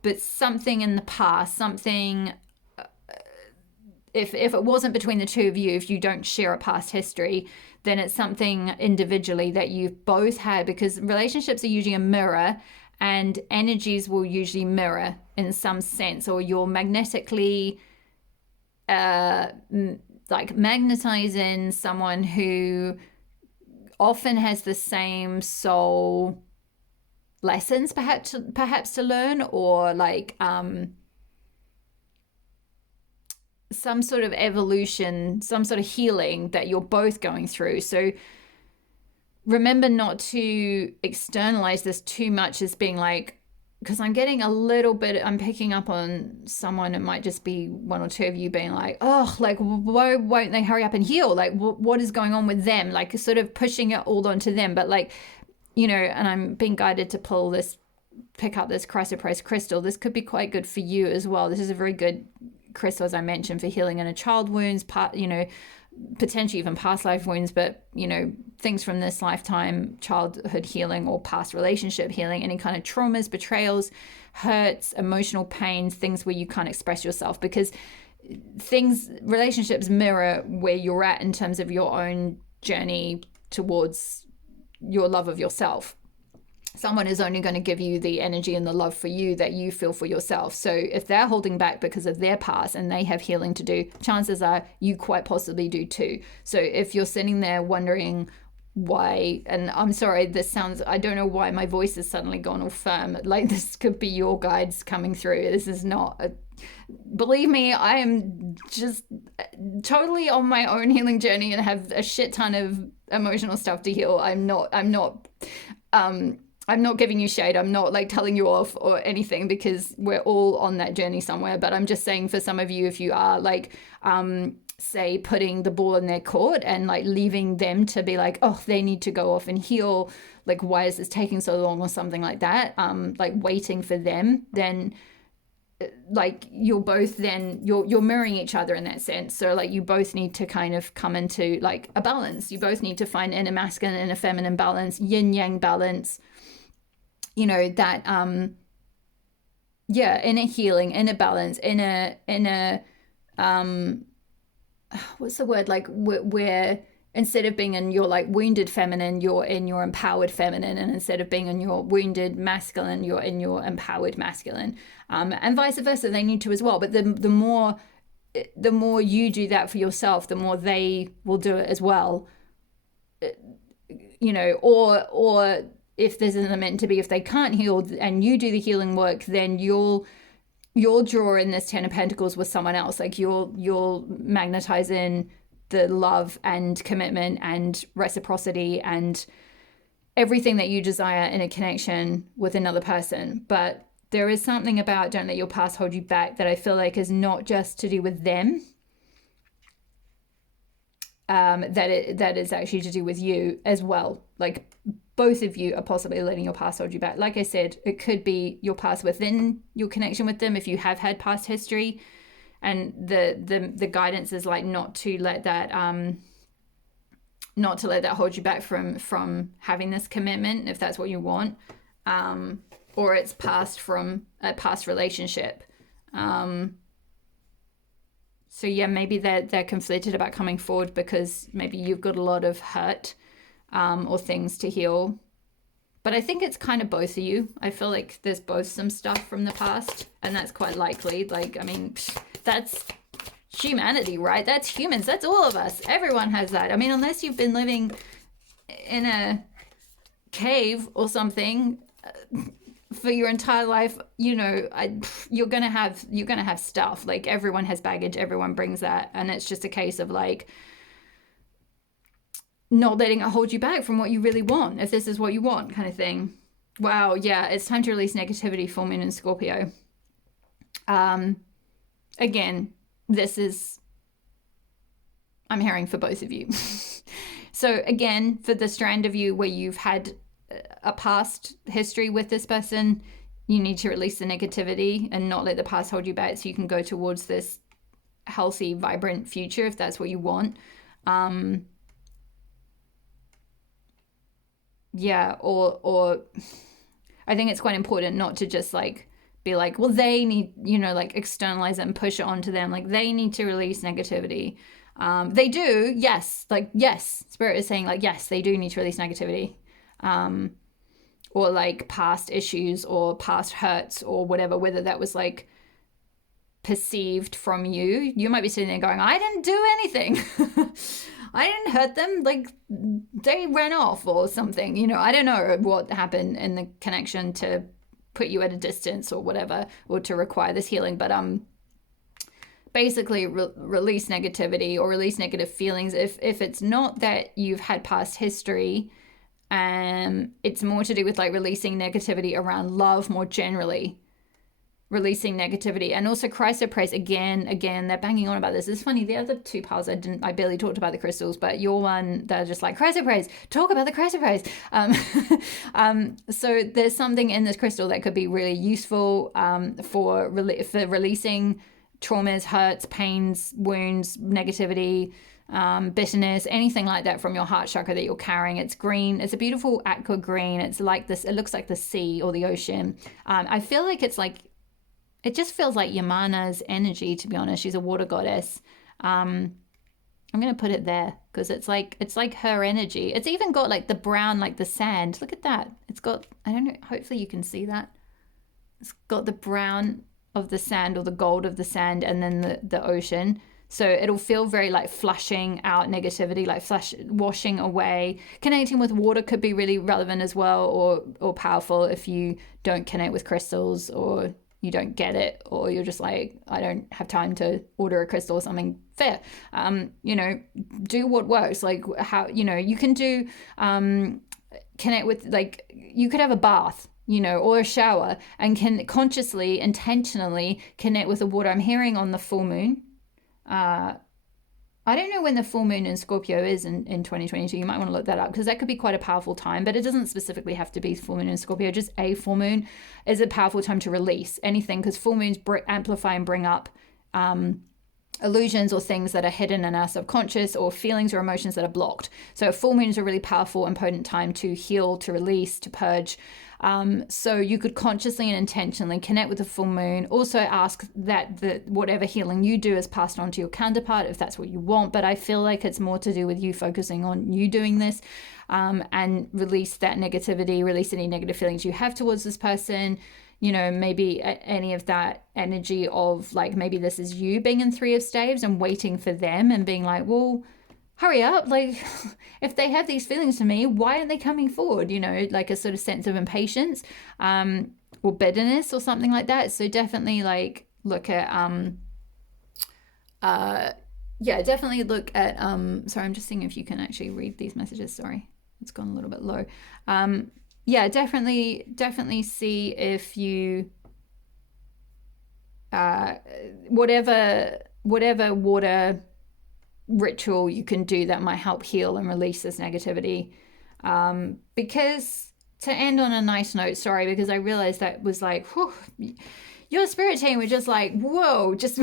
but something in the past, something, if it wasn't between the two of you, if you don't share a past history, then it's something individually that you've both had, because relationships are usually a mirror and energies will usually mirror in some sense, or you're magnetically like magnetizing someone who often has the same soul lessons perhaps to learn, or like some sort of evolution, some sort of healing that you're both going through. So remember not to externalize this too much as being like, because I'm getting a little bit, I'm picking up on someone, it might just be 1 or 2 of you being like, oh, like, why won't they hurry up and heal? Like, what is going on with them? Like, sort of pushing it all onto them. But like, and I'm being guided to pick up this chrysoprase crystal. This could be quite good for you as well. This is a very good crystal, as I mentioned, for healing inner child wounds, potentially even past life wounds, but things from this lifetime, childhood healing or past relationship healing, any kind of traumas, betrayals, hurts, emotional pains, things where you can't express yourself, because relationships mirror where you're at in terms of your own journey towards your love of yourself. Someone is only going to give you the energy and the love for you that you feel for yourself. So if they're holding back because of their past and they have healing to do, chances are you quite possibly do too. So if you're sitting there wondering why, and I'm sorry, I don't know why my voice has suddenly gone all firm. Like, this could be your guides coming through. This is not believe me, I am just totally on my own healing journey and have a shit ton of emotional stuff to heal. I'm not giving you shade. I'm not like telling you off or anything, because we're all on that journey somewhere. But I'm just saying, for some of you, if you are like say, putting the ball in their court and like leaving them to be like, oh, they need to go off and heal, like why is this taking so long or something like that, like waiting for them, then like you're both, then you're mirroring each other in that sense. So like you both need to kind of come into like a balance. You both need to find inner masculine and a feminine balance, yin yang balance, you know, that yeah, inner healing, inner balance, inner what's the word, like where instead of being in your like wounded feminine, you're in your empowered feminine, and instead of being in your wounded masculine, you're in your empowered masculine, and vice versa. They need to as well, but the more you do that for yourself, the more they will do it as well, you know. Or if there's an meant to be, if they can't heal and you do the healing work, then you'll draw in this 10 of Pentacles with someone else. Like you'll magnetize in the love and commitment and reciprocity and everything that you desire in a connection with another person. But there is something about don't let your past hold you back that I feel like is not just to do with them, that is actually to do with you as well. Like both of you are possibly letting your past hold you back. Like I said, it could be your past within your connection with them if you have had past history, and the guidance is like not to let that hold you back from having this commitment if that's what you want, or it's past from a past relationship. So yeah, maybe they're conflicted about coming forward because maybe you've got a lot of hurt or things to heal. But I think it's kind of both of you. I feel like there's both some stuff from the past, and that's quite likely. Like, I mean, that's humanity, right? That's humans. That's all of us. Everyone has that. I mean, unless you've been living in a cave or something for your entire life, you know, you're gonna have stuff. Like everyone has baggage. Everyone brings that, and it's just a case of like not letting it hold you back from what you really want, if this is what you want, kind of thing. Wow, yeah, it's time to release negativity, full moon in Scorpio. Again, I'm hearing for both of you. So again, for the strand of you where you've had a past history with this person, you need to release the negativity and not let the past hold you back so you can go towards this healthy, vibrant future if that's what you want. Yeah, or I think it's quite important not to just like be like, well, they need, you know, like externalize it and push it onto them. Like they need to release negativity. They do, yes. Like, yes, Spirit is saying like, yes, they do need to release negativity. Or like past issues or past hurts or whatever, whether that was like perceived from you. You might be sitting there going, I didn't do anything. I didn't hurt them. Like they ran off or something, you know. I don't know what happened in the connection to put you at a distance or whatever, or to require this healing. But basically release negativity or release negative feelings. If it's not that you've had past history, it's more to do with like releasing negativity around love more generally. Releasing negativity. And also chrysoprase, again, they're banging on about this. It's funny, the other two piles I barely talked about the crystals, but your one, they're just like, chrysoprase, talk about the chrysoprase. So there's something in this crystal that could be really useful for releasing traumas, hurts, pains, wounds, negativity, bitterness, anything like that from your heart chakra that you're carrying. It's green. It's a beautiful aqua green. It's like this, it looks like the sea or the ocean. I feel like it's like, it just feels like Yamana's energy, to be honest. She's a water goddess. I'm going to put it there because it's like her energy. It's even got like the brown, like the sand. Look at that. It's got, I don't know, hopefully you can see that. It's got the brown of the sand or the gold of the sand and then the ocean. So it'll feel very like flushing out negativity, like washing away. Connecting with water could be really relevant as well, or powerful if you don't connect with crystals, or you don't get it, or you're just like, I don't have time to order a crystal or something. Fair. You know, do what works. Like how, you know, you can do, connect with, like, you could have a bath, you know, or a shower, and can consciously, intentionally connect with the water. I'm hearing on the full moon, I don't know when the full moon in Scorpio is in 2022. You might want to look that up because that could be quite a powerful time, but it doesn't specifically have to be full moon in Scorpio. Just a full moon is a powerful time to release anything because full moons amplify and bring up illusions or things that are hidden in our subconscious or feelings or emotions that are blocked. So full moon is a really powerful and potent time to heal, to release, to purge. So you could consciously and intentionally connect with the full moon. Also ask that whatever healing you do is passed on to your counterpart if that's what you want. But I feel like it's more to do with you focusing on you doing this, and release that negativity, release any negative feelings you have towards this person. You know, maybe any of that energy of like, maybe this is you being in Three of Staves and waiting for them and being like, well, hurry up. Like, if they have these feelings for me, why aren't they coming forward? You know, like a sort of sense of impatience, or bitterness or something like that. So definitely like look at, yeah, definitely look at, sorry, I'm just seeing if you can actually read these messages. Sorry, it's gone a little bit low. Yeah, definitely see if you, whatever water ritual you can do that might help heal and release this negativity. Because to end on a nice note, sorry, because I realized that was like, whew, your spirit team were just like, whoa, just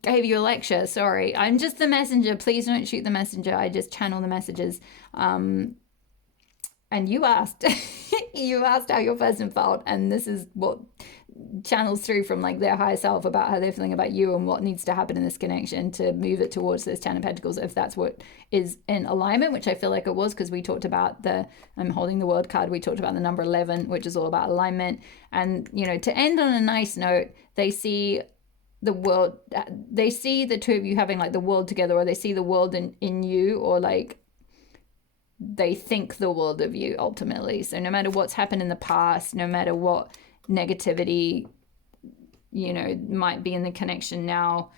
gave you a lecture. Sorry, I'm just the messenger. Please don't shoot the messenger. I just channel the messages. And you asked, you asked how your person felt, and this is what channels through from like their higher self about how they're feeling about you and what needs to happen in this connection to move it towards this Ten of Pentacles, if that's what is in alignment, which I feel like it was, because we talked about I'm holding the World card, we talked about the number 11, which is all about alignment. And, you know, to end on a nice note, they see the world, they see the two of you having like the world together, or they see the world in you, or like they think the world of you ultimately. So no matter what's happened in the past, no matter what negativity, you know, might be in the connection now,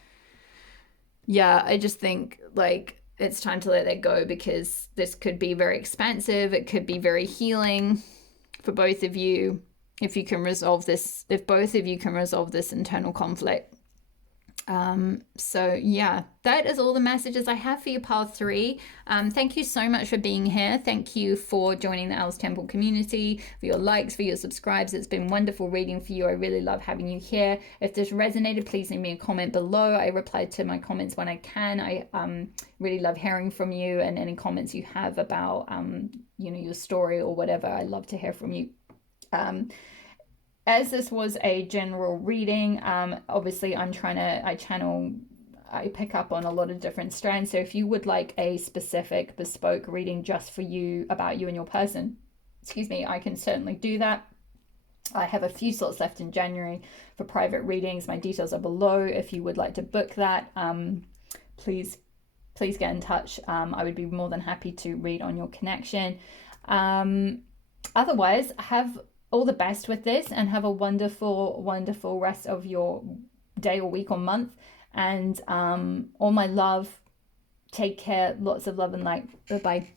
yeah, I just think like it's time to let that go, because this could be very expansive. It could be very healing for both of you if you can resolve this, if both of you can resolve this internal conflict. So yeah, that is all the messages I have for you, pile 3. Thank you so much for being here. Thank you for joining the Elle's Temple community, for your likes, for your subscribes. It's been wonderful reading for you. I really love having you here. If this resonated, please leave me a comment below. I reply to my comments when I can. I really love hearing from you, and any comments you have about you know, your story or whatever. I love to hear from you. As this was a general reading, obviously I pick up on a lot of different strands. So if you would like a specific bespoke reading just for you, about you and your person, excuse me, I can certainly do that. I have a few slots left in January for private readings. My details are below. If you would like to book that, please get in touch. I would be more than happy to read on your connection. Otherwise, have all the best with this, and have a wonderful rest of your day or week or month. And all my love. Take care. Lots of love and light. Bye-bye.